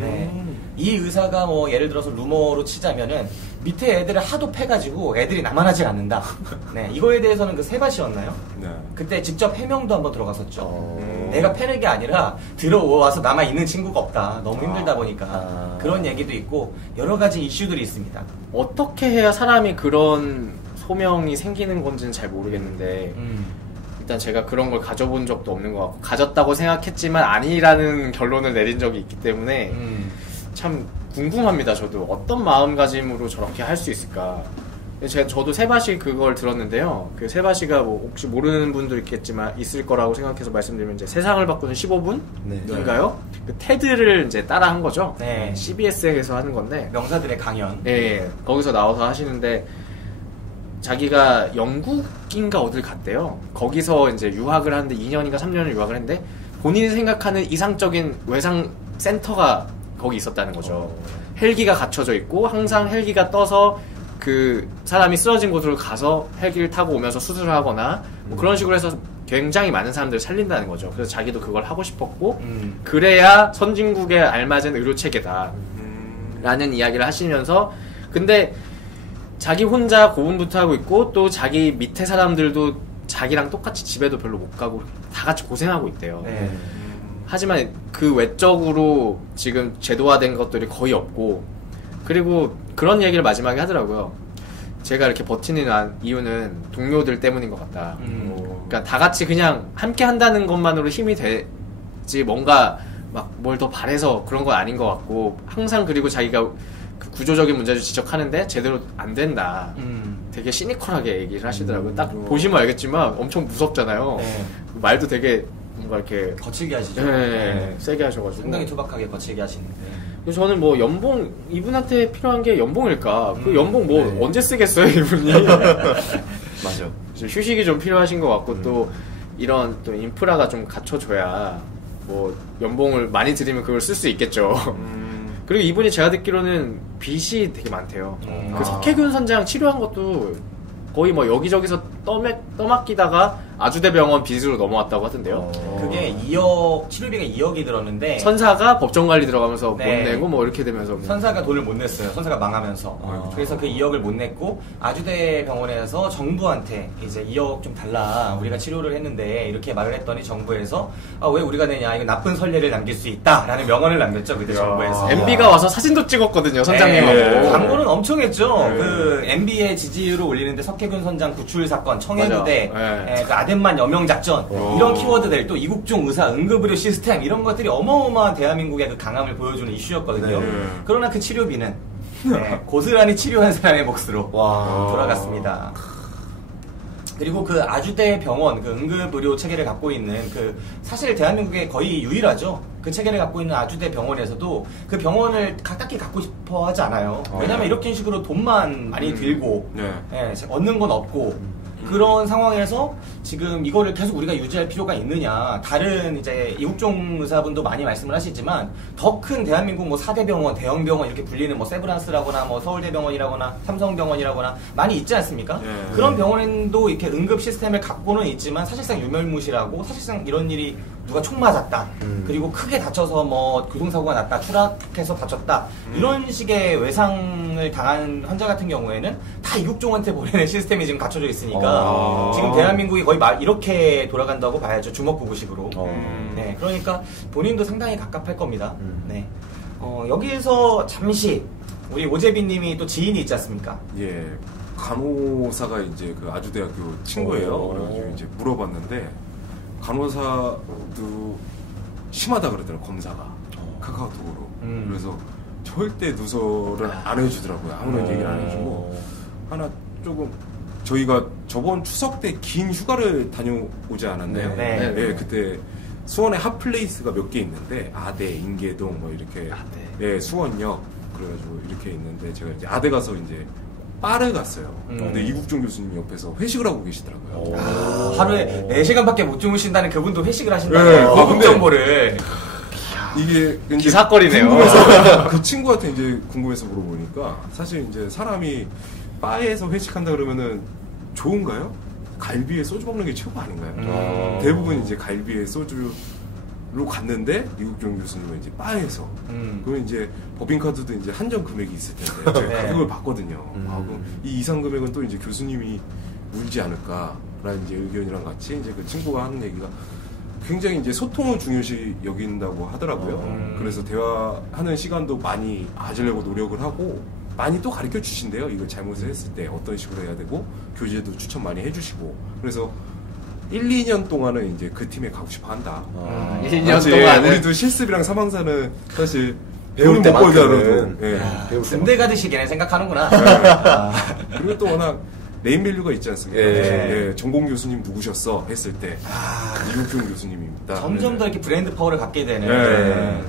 네. 이 의사가 뭐 예를 들어서 루머로 치자면은 밑에 애들을 하도 패가지고 애들이 남아나질 않는다. 네, 이거에 대해서는 그 세바시였나요? 네. 그때 직접 해명도 한번 들어갔었죠. 내가 패는 게 아니라 들어와서 남아 있는 친구가 없다. 너무 힘들다 보니까 그런 얘기도 있고 여러 가지 이슈들이 있습니다. 어떻게 해야 사람이 그런 소명이 생기는 건지는 잘 모르겠는데. 일단 제가 그런 걸 가져본 적도 없는 것 같고 가졌다고 생각했지만 아니라는 결론을 내린 적이 있기 때문에 참 궁금합니다. 저도 어떤 마음가짐으로 저렇게 할 수 있을까. 저도 세바시 그걸 들었는데요. 그 세바시가 뭐 혹시 모르는 분도 있겠지만 있을 거라고 생각해서 말씀드리면 이제 세상을 바꾸는 15분인가요? 그 테드를 이제 따라 한 거죠. 네. CBS에서 하는 건데 명사들의 강연. 네, 거기서 나와서 하시는데. 자기가 영국인가 어딜 갔대요. 거기서 이제 유학을 하는데 2년인가 3년을 유학을 했는데 본인이 생각하는 이상적인 외상 센터가 거기 있었다는 거죠. 헬기가 갖춰져 있고 항상 헬기가 떠서 그 사람이 쓰러진 곳으로 가서 헬기를 타고 오면서 수술을 하거나 뭐 그런 식으로 해서 굉장히 많은 사람들을 살린다는 거죠. 그래서 자기도 그걸 하고 싶었고 그래야 선진국에 알맞은 의료체계다 라는 이야기를 하시면서 근데 자기 혼자 고군분투 하고 있고 또 자기 밑에 사람들도 자기랑 똑같이 집에도 별로 못 가고 다 같이 고생하고 있대요. 네. 하지만 그 외적으로 지금 제도화된 것들이 거의 없고 그리고 그런 얘기를 마지막에 하더라고요. 제가 이렇게 버티는 이유는 동료들 때문인 것 같다. 그러니까 다 같이 그냥 함께 한다는 것만으로 힘이 되지 뭔가 막 뭘 더 바래서 그런 건 아닌 것 같고 항상 그리고 자기가 그 구조적인 문제를 지적하는데 제대로 안 된다. 되게 시니컬하게 얘기를 하시더라고요. 딱 보시면 알겠지만 엄청 무섭잖아요. 네. 말도 되게 뭔가 이렇게 거칠게 하시죠. 네, 세게 하셔가지고 상당히 투박하게 거칠게 하시는데. 그래서 저는 뭐 연봉 이분한테 필요한 게 연봉일까? 그 연봉 뭐 언제 쓰겠어요 이분이? 맞아. 휴식이 좀 필요하신 것 같고 또 이런 또 인프라가 좀 갖춰줘야 뭐 연봉을 많이 드리면 그걸 쓸 수 있겠죠. 그리고 이분이 제가 듣기로는 빚이 되게 많대요. 그 석혜균 선장 치료한 것도 거의 뭐 여기저기서 떠맡기다가 아주대병원 빚으로 넘어왔다고 하던데요. 그게 2억, 치료비가 2억이 들었는데 선사가 법정관리 들어가면서 못 내고 뭐 이렇게 되면서 뭐. 선사가 돈을 못 냈어요. 선사가 망하면서. 그래서 그 2억을 못 냈고 아주대병원에서 정부한테 이제 2억 좀 달라. 우리가 치료를 했는데 이렇게 말을 했더니 정부에서 왜 우리가 내냐. 이거 나쁜 선례를 남길 수 있다. 라는 명언을 남겼죠. 그때 정부에서. MB가 와서 사진도 찍었거든요. 선장님하고. 네. 광고는 엄청 했죠. 그 MB의 지지율을 올리는데 석혜균 선장 구출 사건, 청해부대, 그 아덴만 여명 작전 이런 키워드들 또 이국종 의사 응급의료 시스템 이런 것들이 어마어마한 대한민국의 그 강함을 보여주는 이슈였거든요. 그러나 그 치료비는 고스란히 치료한 사람의 몫으로 돌아갔습니다. 그리고 그 아주대 병원, 그 응급의료 체계를 갖고 있는 그 사실 대한민국에 거의 유일하죠. 그 체계를 갖고 있는 아주대 병원에서도 그 병원을 딱히 갖고 싶어 하지 않아요. 왜냐면 이렇게 식으로 돈만 많이 들고 얻는 건 없고 그런 상황에서 지금 이거를 계속 우리가 유지할 필요가 있느냐. 다른 이제 이국종 의사분도 많이 말씀을 하시지만 더 큰 대한민국 뭐 4대 병원, 대형 병원 이렇게 불리는 뭐 세브란스라거나 뭐 서울대병원이라거나 삼성병원이라거나 많이 있지 않습니까? 그런 병원도 이렇게 응급 시스템을 갖고는 있지만 사실상 유멸무실하고 사실상 이런 일이 누가 총 맞았다. 그리고 크게 다쳐서 뭐 교통사고가 났다. 추락해서 다쳤다. 이런 식의 외상을 당한 환자 같은 경우에는 다 이국종한테 보내는 시스템이 지금 갖춰져 있으니까 지금 대한민국이 거의 이렇게 돌아간다고 봐야죠. 주먹구구식으로. 네, 그러니까 본인도 상당히 갑갑할 겁니다. 네. 여기에서 잠시 우리 오재빈 님이 또 지인이 있지 않습니까? 예. 간호사가 이제 그 아주대학교 친구예요. 그래서 이제 물어봤는데 간호사도 심하다 그러더라고요. 검사가 카카오톡으로. 그래서 절대 누설은 안 해주더라고요. 아무런 얘기를 안 해주고 하나 조금 저희가 저번 추석 때 긴 휴가를 다녀오지 않았나요? 네. 예, 그때 수원에 핫플레이스가 몇 개 있는데 아대, 인계동 뭐 이렇게 예, 수원역 그래가지고 이렇게 있는데 제가 이제 아대 가서 이제 바를 갔어요. 근데 이국종 교수님 옆에서 회식을 하고 계시더라고요. 하루에 4시간밖에 못 주무신다는 그분도 회식을 하신다는 고급 근데 정보를. 이게 이제 기사거리네요. 궁금해서 그 친구한테 이제 궁금해서 물어보니까 사실 이제 사람이 바에서 회식한다 그러면은 좋은가요? 갈비에 소주 먹는 게 최고 아닌가요? 대부분 이제 갈비에 소주로 갔는데 이국종 교수님은 이제 바에서 그러면 이제 법인카드도 이제 한정 금액이 있을 텐데 제가 네. 가격을 봤거든요. 그럼 이 이상 금액은 또 이제 교수님이 물지 않을까라는 이제 의견이랑 같이 이제 그 친구가 하는 얘기가 굉장히 이제 소통을 중요시 여긴다고 하더라고요. 그래서 대화하는 시간도 많이 가지려고 노력을 하고 많이 또 가르쳐 주신대요. 이걸 잘못을 했을 때 어떤 식으로 해야 되고 교재도 추천 많이 해주시고 그래서 1, 2년 동안은 이제 그 팀에 가고 싶어 한다. 1년 맞지? 동안은 우리도 실습이랑 사망사는 사실 배울 때만큼은 예. 군대 가듯이 걔네 생각하는구나. 그리고 또 워낙 네임밸류가 있지 않습니까? 예. 예, 전공 교수님 누구셨어? 했을 때 이국종 교수님입니다. 점점 더 이렇게 브랜드 파워를 갖게 되는. 예.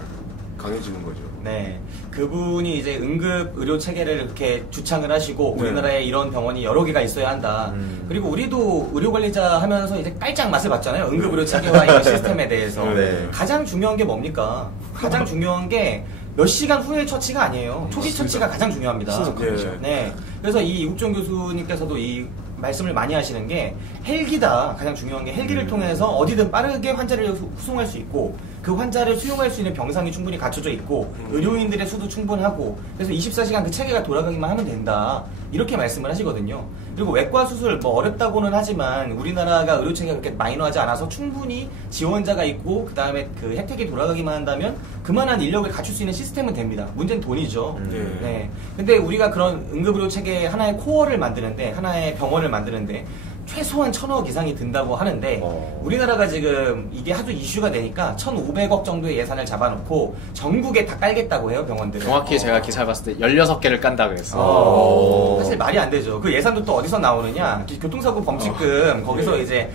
강해지는 거죠. 네. 그분이 이제 응급 의료 체계를 이렇게 주창을 하시고 네. 우리나라에 이런 병원이 여러 개가 있어야 한다. 그리고 우리도 의료 관리자 하면서 이제 깔짝 맛을 봤잖아요. 응급 의료 체계와 이런 시스템에 대해서. 네. 가장 중요한 게 뭡니까? 가장 중요한 게 몇 시간 후의 처치가 아니에요. 초기 처치가 가장 중요합니다. 네. 그래서 이 이국종 교수님께서도 이 말씀을 많이 하시는 게 헬기다. 가장 중요한 게 헬기를 통해서 어디든 빠르게 환자를 후송할 수 있고 그 환자를 수용할 수 있는 병상이 충분히 갖춰져 있고 의료인들의 수도 충분하고 그래서 24시간 그 체계가 돌아가기만 하면 된다. 이렇게 말씀을 하시거든요. 그리고 외과 수술 뭐 어렵다고는 하지만 우리나라가 의료 체계가 그렇게 마이너하지 않아서 충분히 지원자가 있고 그 다음에 그 혜택이 돌아가기만 한다면 그만한 인력을 갖출 수 있는 시스템은 됩니다. 문제는 돈이죠. 네. 근데 우리가 그런 응급의료 체계 하나의 코어를 만드는데 하나의 병원을 만드는데 최소한 1,000억 이상이 든다고 하는데 우리나라가 지금 이게 하도 이슈가 되니까 1,500억 정도의 예산을 잡아놓고 전국에 다 깔겠다고 해요, 병원들을. 정확히 제가 기사를 봤을 때 16개를 깐다 그랬어. 사실 말이 안 되죠. 그 예산도 또 어디서 나오느냐? 교통사고 범칙금 거기서 이제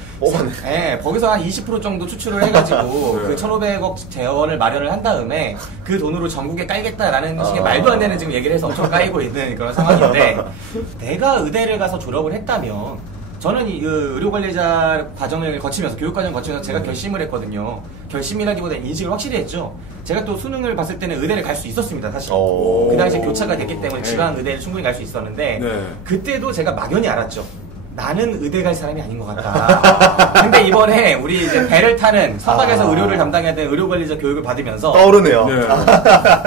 거기서 한 20% 정도 추출을 해가지고 그 1,500억 재원을 마련을 한 다음에 그 돈으로 전국에 깔겠다라는 식의 말도 안 되는 지금 얘기를 해서 엄청 까이고 있는 그런 상황인데 내가 의대를 가서 졸업을 했다면 저는 이 의료관리자 과정을 거치면서 교육과정을 거치면서 제가 결심을 했거든요. 결심이라기보다는 인식을 확실히 했죠. 제가 또 수능을 봤을 때는 의대를 갈 수 있었습니다, 사실. 그 당시에 교차가 됐기 때문에 지방 의대를 충분히 갈 수 있었는데 그때도 제가 막연히 알았죠. 나는 의대 갈 사람이 아닌 것 같다. 근데 이번에 우리 이제 배를 타는 서박에서 의료를 담당해야 되는 의료관리자 교육을 받으면서 떠오르네요.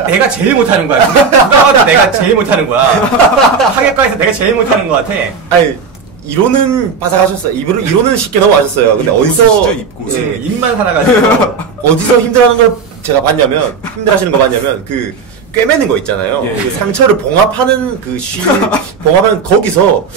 내가 제일 못하는 거야. 누가 봐도 내가 제일 못하는 거야. 하객과에서 내가 제일 못하는 것 같아. 아니 이론은 빠삭하셨어요. 이론은 쉽게 넘어가셨어요. 근데 어디서 입만 살아가지고 어디서 힘들어하는 걸 제가 봤냐면 힘들어하시는 거 봤냐면 그 꿰매는 거 있잖아요. 그 상처를 봉합하는 봉합하는 거기서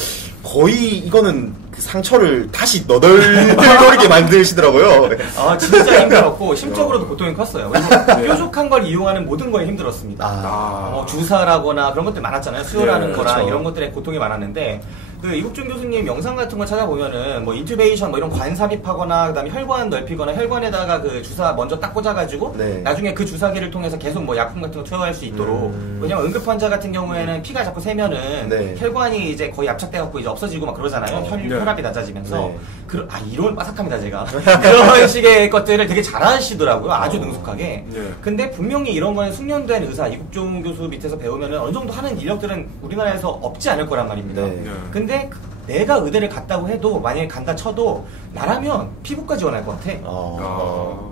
거의 이거는 그 상처를 다시 너덜너덜거리게 만드시더라고요. 아 진짜 힘들었고 심적으로도 고통이 컸어요. 그리고 뾰족한 걸 이용하는 모든 거에 힘들었습니다. 주사라거나 그런 것들 많았잖아요. 수혈하는 거나 그렇죠. 이런 것들에 고통이 많았는데 그 이국종 교수님 영상 같은 거 찾아보면은 뭐 인투베이션 뭐 이런 관 삽입하거나 그다음에 혈관 넓히거나 혈관에다가 그 주사 먼저 딱 꽂아가지고 나중에 그 주사기를 통해서 계속 뭐 약품 같은 거 투여할 수 있도록 왜냐면 응급 환자 같은 경우에는 피가 자꾸 새면은 혈관이 이제 거의 압착돼갖고 이제 없어지고 막 그러잖아요. 혈압이 낮아지면서 이론 빠삭합니다 제가 그런 식의 것들을 되게 잘하시더라고요. 아주 능숙하게. 근데 분명히 이런 거는 숙련된 의사 이국종 교수 밑에서 배우면은 어느 정도 하는 인력들은 우리나라에서 없지 않을 거란 말입니다. 근데 내가 의대를 갔다고 해도 만약에 간다 쳐도 나라면 피부과 지원할 것 같아.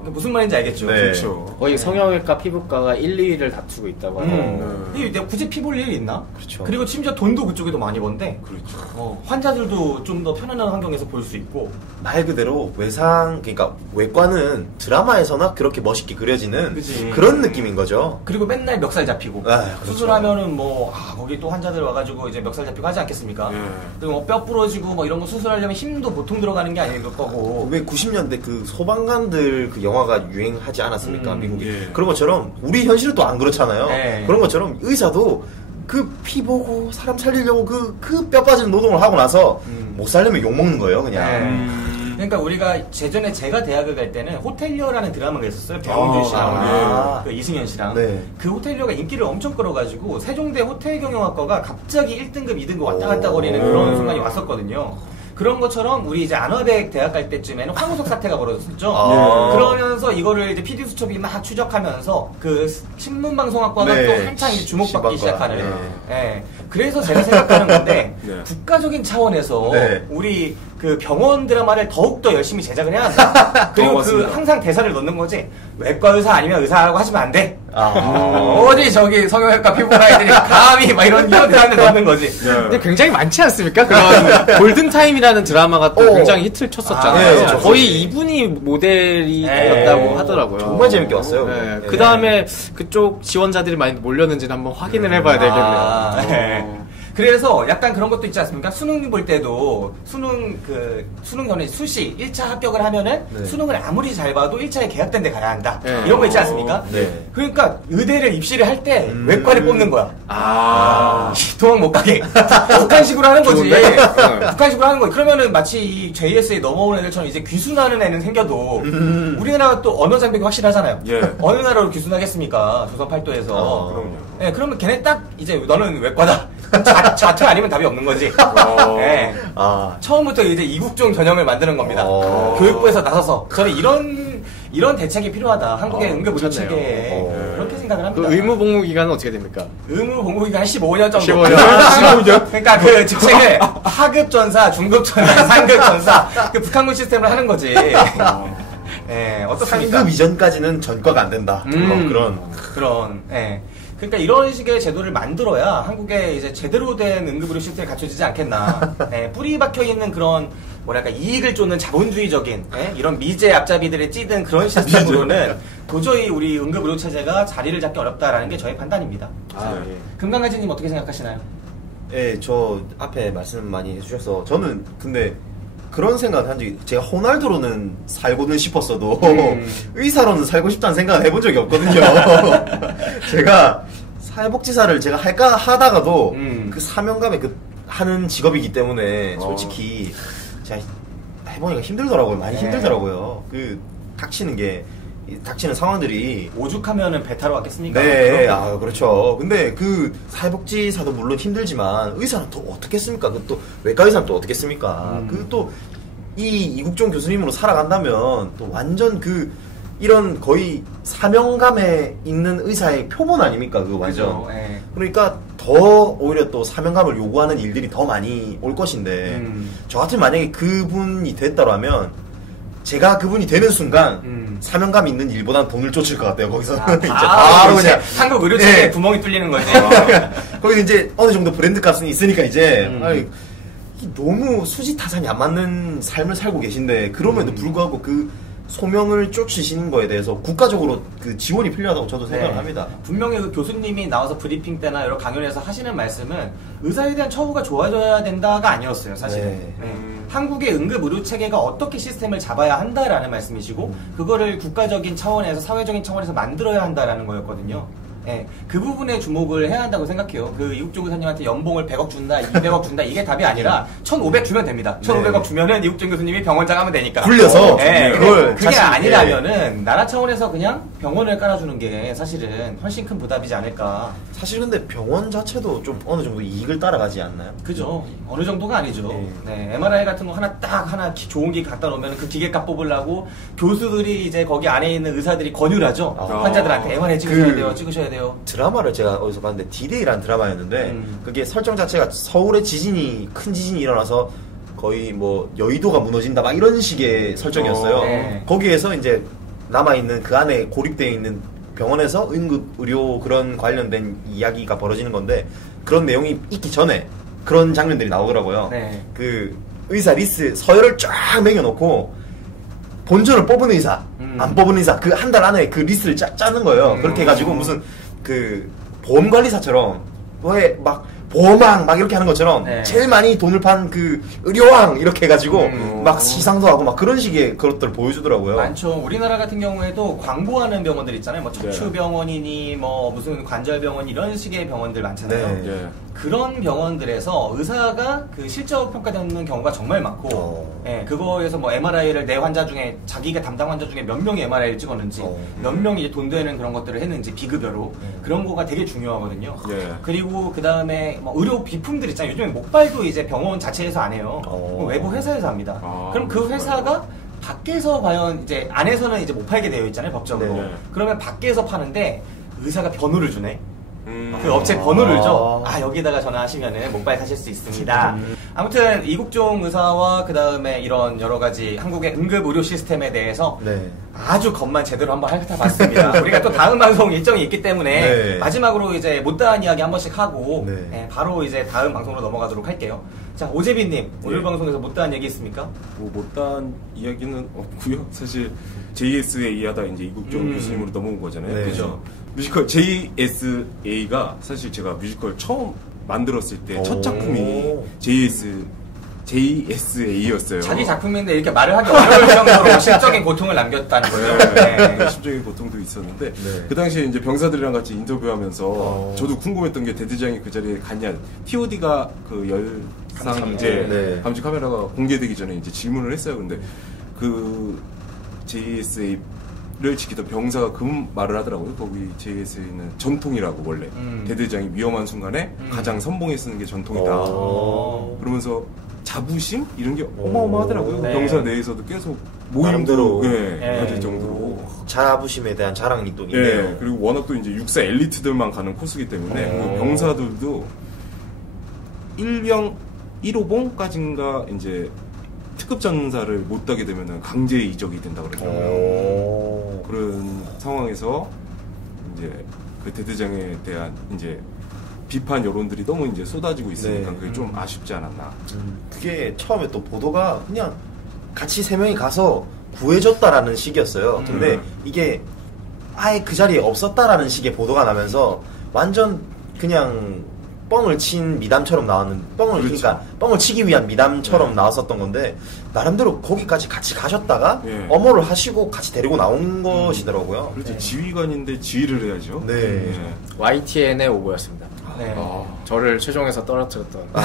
무슨 말인지 알겠죠? 그렇죠. 거의 성형외과 피부과가 1, 2위를 다투고 있다고 하고. 내가 굳이 피 볼 일이 있나? 그렇죠. 그리고 심지어 돈도 그쪽에도 많이 번데. 그렇죠. 환자들도 좀 더 편안한 환경에서 볼 수 있고. 말 그대로 그러니까 외과는 드라마에서나 그렇게 멋있게 그려지는 그런 느낌인 거죠. 그리고 맨날 멱살 잡히고. 그렇죠. 수술하면은 거기 또 환자들 와가지고 이제 멱살 잡히고 하지 않겠습니까? 그리고 뭐 뼈 부러지고 뭐 이런 거 수술하려면 힘도 보통 들어가는 게 아닐 거고. 왜 90년대 그 소방관들 그 영화가 유행하지 않았습니까? 미국이. 그런 것처럼 우리 현실은 또 안 그렇잖아요. 그런 것처럼 의사도 그 피 보고 사람 살리려고 그 뼈 빠진 노동을 하고 나서 못 살려면 욕 먹는 거예요, 그냥. 그러니까 우리가 제전에 제가 대학을 갈 때는 호텔리어라는 드라마가 있었어요. 배용준 씨랑 그 이승현 씨랑. 네. 그 호텔리어가 인기를 엄청 끌어가지고 세종대 호텔경영학과가 갑자기 1등급, 2등급 왔다 갔다 거리는 그런 순간이 왔었거든요. 그런 것처럼 우리 이제 안화백 대학 갈 때쯤에는 황우석 사태가 벌어졌었죠. 그러면서 이거를 이제 PD 수첩이 막 추적하면서 그 신문방송학과가 네. 또 한창 이제 주목받기 신방과. 시작하는. 예. 그래서 제가 생각하는 건데 네. 국가적인 차원에서 네. 우리 그 병원 드라마를 더욱더 열심히 제작을 해야 한다. 그리고 그 맞습니다. 항상 대사를 넣는 거지. 외과 의사 아니면 의사라고 하시면 안 돼. 아. 어디 저기 성형외과 피부과 애들이 감히 막 이런 대사를 넣는 거지. 근데 굉장히 많지 않습니까? 그런 골든타임이라는 드라마가 또 굉장히 히트를 쳤었잖아요. 네, 거의 이분이 모델이었다고 하더라고요. 정말 재밌게 봤어요. 네. 네. 그 다음에 그쪽 지원자들이 많이 몰렸는지는 한번 확인을 해봐야 되겠네요. 네. 그래서 약간 그런 것도 있지 않습니까? 수능 볼 때도 수능 전에 수시 1차 합격을 하면은 수능을 아무리 잘 봐도 1차에 계약된 데 가야 한다. 네. 이런 거 있지 않습니까? 네. 그러니까 의대를 입시를 할 때 외과를 뽑는 거야. 도망 못 가게. 북한식으로 하는 거지. 북한식으로 하는 거지. 그러면은 마치 이 JS에 넘어오는 애들처럼 이제 귀순하는 애는 생겨도 우리나라가 또 언어 장벽이 확실하잖아요. 예. 어느 나라로 귀순하겠습니까? 조선 팔도에서. 그럼요. 네, 그러면 걔네 딱 이제 너는 외과다. 자퇴 아니면 답이 없는 거지. 네. 처음부터 이제 이국종 전형을 만드는 겁니다. 교육부에서 나서서 저는 이런 대책이 필요하다. 한국의 응급의료 체계에 그렇게 생각을 합니다. 그 의무 복무 기간은 어떻게 됩니까? 의무 복무기간 15년 정도. 15년? 그러니까 그 직책을 하급 전사, 중급 전사, 상급 전사 그 북한군 시스템을 하는 거지. 네, 어떻습니까? 상급 이전까지는 전과가 안 된다. 그런. 예. 그러니까 이런 식의 제도를 만들어야 한국에 이제 제대로 된 응급의료 시스템이 갖춰지지 않겠나. 예, 뿌리 박혀 있는 그런 뭐랄까 이익을 쫓는 자본주의적인 이런 미제 앞잡이들의 찌든 그런 시스템으로는 도저히 우리 응급의료 체제가 자리를 잡기 어렵다라는 게 저의 판단입니다. 금강가지님 어떻게 생각하시나요? 예, 저 앞에 말씀 많이 해주셔서 저는 근데 그런 생각을 한 적이 제가 호날두로는 살고는 싶었어도 의사로는 살고 싶다는 생각을 해본 적이 없거든요. 제가 사회복지사를 제가 할까 하다가도 그 사명감에 하는 직업이기 때문에 솔직히 제가 해보니까 힘들더라고요. 많이 힘들더라고요. 그 닥치는 상황들이 오죽하면은 배 타러 왔겠습니까? 네, 그렇죠. 근데 그 사회복지사도 물론 힘들지만 의사는 또 어떻겠습니까? 그 또 외과 의사는 또 어떻겠습니까? 그 또 이 이국종 교수님으로 살아간다면 또 완전 이런 거의 사명감에 있는 의사의 표본 아닙니까? 그거 완전. 그죠, 예. 그러니까 더 오히려 또 사명감을 요구하는 일들이 더 많이 올 것인데 저 같은 만약에 그분이 됐다라면 제가 그분이 되는 순간 사명감 있는 일보단 돈을 쫓을 것 같아요. 거기서 바로 그냥 한국 의료체계에 구멍이 뚫리는 거지. 거기서 이제 어느 정도 브랜드 값은 있으니까 이제 너무 수지타산이 안 맞는 삶을 살고 계신데 그럼에도 불구하고 그 소명을 쫓으시는 거에 대해서 국가적으로 그 지원이 필요하다고 저도 생각을 합니다. 분명히 그 교수님이 나와서 브리핑 때나 여러 강연에서 하시는 말씀은 의사에 대한 처우가 좋아져야 된다가 아니었어요, 사실은. 한국의 응급의료 체계가 어떻게 시스템을 잡아야 한다라는 말씀이시고 그거를 국가적인 차원에서 사회적인 차원에서 만들어야 한다라는 거였거든요. 네, 그 부분에 주목을 해야 한다고 생각해요. 그 이국종 교수님한테 연봉을 100억 준다, 200억 준다 이게 답이 아니라 1,500 주면 됩니다. 1,500억 주면은 이국종 교수님이 병원장 하면 되니까. 굴려서 그걸 그게 아니라면은 나라 차원에서 그냥 병원을 깔아주는 게 사실은 훨씬 큰 부담이지 않을까. 사실 근데 병원 자체도 좀 어느 정도 이익을 따라가지 않나요? 그죠. 어느 정도가 아니죠. 네, MRI 같은 거 하나 좋은 기계 갖다 놓으면 그 기계값 뽑으려고 교수들이 이제 거기 안에 있는 의사들이 권유를 하죠. 환자들한테 MRI 찍으셔야 돼요. 드라마를 제가 어디서 봤는데 디데이라는 드라마였는데 그게 설정 자체가 서울에 큰 지진이 일어나서 거의 뭐 여의도가 무너진다 막 이런 식의 설정이었어요. 거기에서 이제 남아있는 그 안에 고립되어 있는 병원에서 응급의료 그런 관련된 이야기가 벌어지는 건데 그런 내용이 있기 전에 그런 장면들이 나오더라고요. 그 의사 리스트 서열을 쫙 매겨놓고 본전을 뽑은 의사, 안 뽑은 의사 그 한 달 안에 그 리스트를 짜는 거예요. 그렇게 해가지고 무슨 그 보험관리사처럼 왜 막 보호망 막 이렇게 하는 것처럼 네. 제일 많이 돈을 판 그 의료왕 이렇게 해가지고 막 시상도 하고 막 그런 식의 그것들을 보여주더라고요. 많죠. 우리나라 같은 경우에도 광고하는 병원들 있잖아요. 뭐 척추병원이니 뭐 무슨 관절병원 이런 식의 병원들 많잖아요. 네. 예. 그런 병원들에서 의사가 그 실적 평가되는 경우가 정말 많고, 예, 그거에서 뭐 MRI를 내 환자 중에 자기가 담당 환자 중에 몇 명이 MRI를 찍었는지, 몇 명이 이제 돈 되는 그런 것들을 했는지 비급여로 그런 거가 되게 중요하거든요. 예. 그리고 그 다음에 뭐 의료 비품들 있잖아요. 요즘에 목발도 이제 병원 자체에서 안 해요. 외부 회사에서 합니다. 그럼 그 회사가 밖에서 과연 이제 안에서는 이제 못 팔게 되어 있잖아요, 법적으로. 네. 그러면 밖에서 파는데 의사가 번호를 주네. 그 업체 번호를 줘. 여기다가 전화하시면은 목발 사실 수 있습니다. 아무튼 이국종 의사와 그 다음에 이런 여러 가지 한국의 응급 의료 시스템에 대해서 네. 아주 겉만 제대로 한번 핥아봤습니다. 우리가 또 다음 방송 일정이 있기 때문에 네. 마지막으로 이제 못다한 이야기 한 번씩 하고 네. 바로 이제 다음 방송으로 넘어가도록 할게요. 자, 오재빈님 오늘 네. 방송에서 못다한 얘기 있습니까? 뭐 못다한 이야기는 없고요. 사실 JSA 하다 이제 이국종 교수님으로 넘어온 거잖아요. 네. 그죠? 뮤지컬 JSA가 사실 제가 뮤지컬 처음 만들었을 때 첫 작품이 JSA였어요. 자기 작품인데 이렇게 말을 하기 어려울 정도로 심적인 고통을 남겼다는 거예요. 네. 심적인 고통도 있었는데 그 당시에 이제 병사들이랑 같이 인터뷰하면서 저도 궁금했던 게 대대장이 그 자리에 갔냐. TOD가 그 열상제 네. 감시 카메라가 공개되기 전에 이제 질문을 했어요. 근데 그 JSA를 지키던 병사가 그 말을 하더라고요. 거기 JSA는 전통이라고 원래 대대장이 위험한 순간에 가장 선봉에 쓰는 게 전통이다. 그러면서 자부심 이런 게 어마어마하더라고요. 네. 병사 내에서도 계속 모임대로 나름대로. 가질 정도로. 자부심에 대한 자랑이 또 있네요. 네, 그리고 워낙 또 이제 육사 엘리트들만 가는 코스기 때문에 그 병사들도 1병 1호봉까지인가 이제 특급 전사를 못 따게 되면 강제 이적이 된다 그러더라고요. 그런 상황에서 이제 그 대대장에 대한 이제 비판 여론들이 너무 이제 쏟아지고 있으니까 네. 그게 좀 아쉽지 않았나. 그게 처음에 또 보도가 그냥 같이 3명이 가서 구해줬다라는 식이었어요. 근데 이게 아예 그 자리에 없었다라는 식의 보도가 나면서 완전 그냥 뻥을 친 미담처럼 나왔는 그러니까 뻥을 치기 위한 미담처럼 나왔었던 건데 나름대로 거기까지 같이 가셨다가 엄호를 하시고 같이 데리고 나온 것이더라고요. 그렇죠. 지휘관인데 지휘를 해야죠. 네. YTN의 오보였습니다. 네. 저를 최종에서 떨어뜨렸던 네.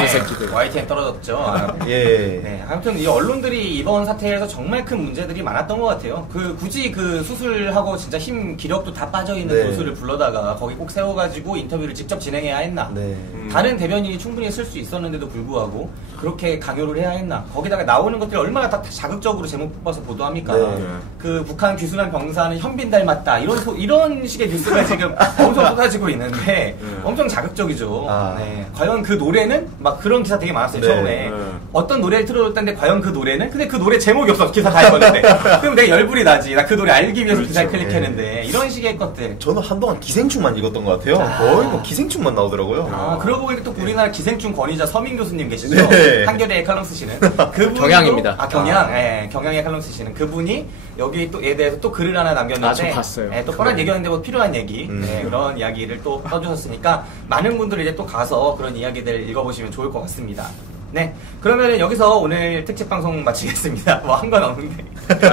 그 새끼들. YTN 떨어졌죠. 예. 네, 아무튼 이 언론들이 이번 사태에서 정말 큰 문제들이 많았던 것 같아요. 굳이 그 수술하고 진짜 힘, 기력도 다 빠져있는 네. 교수를 불러다가 거기 꼭 세워가지고 인터뷰를 직접 진행해야 했나? 네. 다른 대변인이 충분히 쓸 수 있었는데도 불구하고 그렇게 강요를 해야 했나? 거기다가 나오는 것들이 얼마나 다 자극적으로 제목 뽑아서 보도합니까? 네. 그 북한 귀순한 병사는 현빈 닮았다. 이런 식의 뉴스가 지금 엄청 쏟아지고 있는데 엄청 자극적이죠. 네. 과연 그 노래는 막 그런 기사 되게 많았어요. 네. 처음에 어떤 노래를 틀어줬다는데 과연 그 노래는? 근데 그 노래 제목이 없어. 기사 다 읽었는데 그럼 내가 열불이 나지. 나 그 노래 알기 위해서 기사를 클릭했는데 이런 식의 것들. 저는 한동안 기생충만 읽었던 것 같아요. 거의 뭐 기생충만 나오더라고요. 그러고 보니까 또 우리나라 기생충 권위자 서민 교수님 계시죠? 네. 한겨레에 칼럼 쓰시는 그분 경향입니다. 경향. 예, 경향에 칼럼 쓰시는 그분이 여기 또 얘에 대해서 또 글을 하나 남겼는데 저 봤어요. 예, 또 뻔한 얘기였는데 뭐 필요한 얘기 그런 이야기를 또 써주셨으니까 많은 분들이 이제 또 가서 그런 이야기들 읽어보시면 좋을 것 같습니다. 네, 그러면 여기서 오늘 특집 방송 마치겠습니다. 뭐 한 건 없는데.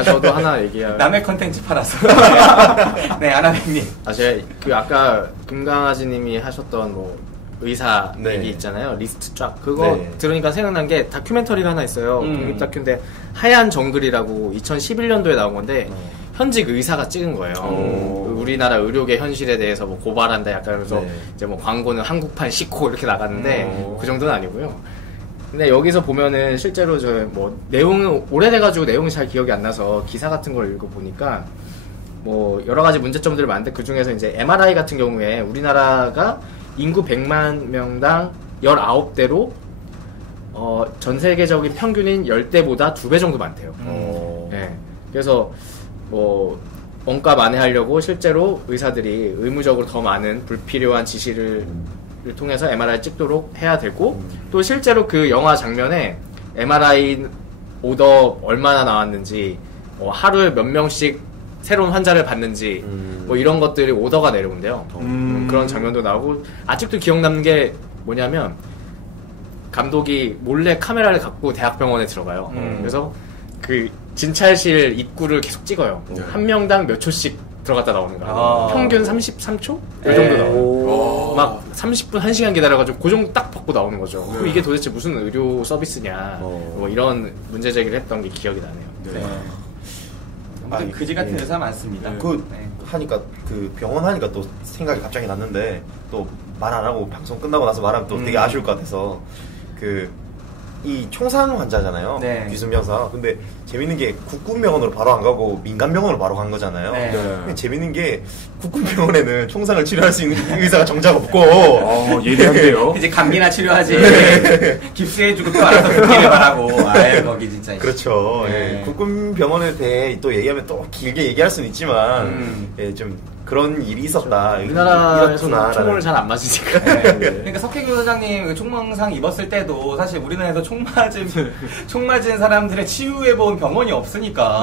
저도 하나 얘기할. 남의 컨텐츠 팔아서. 네, 아나백님. 제가 그 아까 금강아지님이 하셨던 뭐 의사 네. 얘기 있잖아요. 리스트 쫙. 그거 네. 들으니까 생각난 게 다큐멘터리가 하나 있어요. 독립 다큐인데 하얀 정글이라고 2011년도에 나온 건데 현직 의사가 찍은 거예요. 우리나라 의료계 현실에 대해서 뭐 고발한다 약간 하면서 이제 뭐 광고는 한국판 시코 이렇게 나갔는데 그 정도는 아니고요. 근데 여기서 보면은 실제로 저 뭐 내용은 오래돼가지고 내용이 잘 기억이 안 나서 기사 같은 걸 읽어보니까 뭐 여러 가지 문제점들이 많은데 그 중에서 이제 MRI 같은 경우에 우리나라가 인구 100만 명당 19대로 전 세계적인 평균인 10대보다 2배 정도 많대요. 네. 그래서 뭐 원가 만회하려고 실제로 의사들이 의무적으로 더 많은 불필요한 지시를 통해서 MRI 찍도록 해야 되고 또 실제로 그 영화 장면에 MRI 오더 얼마나 나왔는지 하루에 몇 명씩 새로운 환자를 받는지 뭐 이런 것들이 오더가 내려온대요. 그런 장면도 나오고 아직도 기억 남는 게 뭐냐면 감독이 몰래 카메라를 갖고 대학병원에 들어가요. 그래서 그 진찰실 입구를 계속 찍어요. 한 명당 몇 초씩 들어갔다 나오는 거예요. 평균 33초? 이 정도 나와요. 막 30분, 1시간 기다려가지고 고정 딱 받고 나오는 거죠. 그럼 이게 도대체 무슨 의료 서비스냐. 뭐 이런 문제 제기를 했던 게 기억이 나네요. 아무튼 그지 같은 의사 많습니다. 하니까 그 병원 하니까 또 생각이 갑자기 났는데 또 말 안 하고 방송 끝나고 나서 말하면 또 되게 아쉬울 것 같아서 이 총상 환자잖아요. 귀순병사. 근데 재밌는 게 국군병원으로 바로 안 가고 민간병원으로 바로 간 거잖아요. 근데 재밌는 게 국군병원에는 총상을 치료할 수 있는 의사가 정작 없고. 예리한데요. 이제 감기나 치료하지. 깁스해주고 또 알아서 듣기를 바라고. 거기 진짜. 그렇죠. 국군병원에 대해 또 얘기하면 또 길게 얘기할 수는 있지만 좀 그런 일이 있었다. 우리나라에서는 총을 잘 안 맞으니까. 그러니까 석혜교 사장님 그 총망상 입었을 때도 사실 우리나라에서 총 맞은 사람들의 치유해본 병원이 없으니까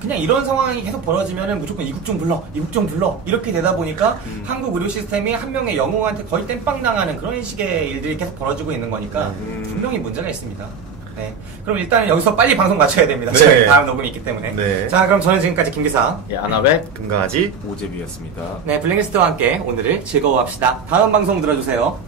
그냥 이런 상황이 계속 벌어지면은 무조건 이국 좀 불러 이렇게 되다 보니까 한국 의료 시스템이 한 명의 영웅한테 거의 땜빵 당하는 그런 식의 일들이 계속 벌어지고 있는 거니까 분명히 문제가 있습니다. 그럼 일단은 여기서 빨리 방송 마쳐야 됩니다. 다음 녹음이 있기 때문에. 자, 그럼 저는 지금까지 김기사, 아나백, 금강아지, 오재비였습니다. 블랙리스트와 함께 오늘을 즐거워합시다. 다음 방송 들어주세요.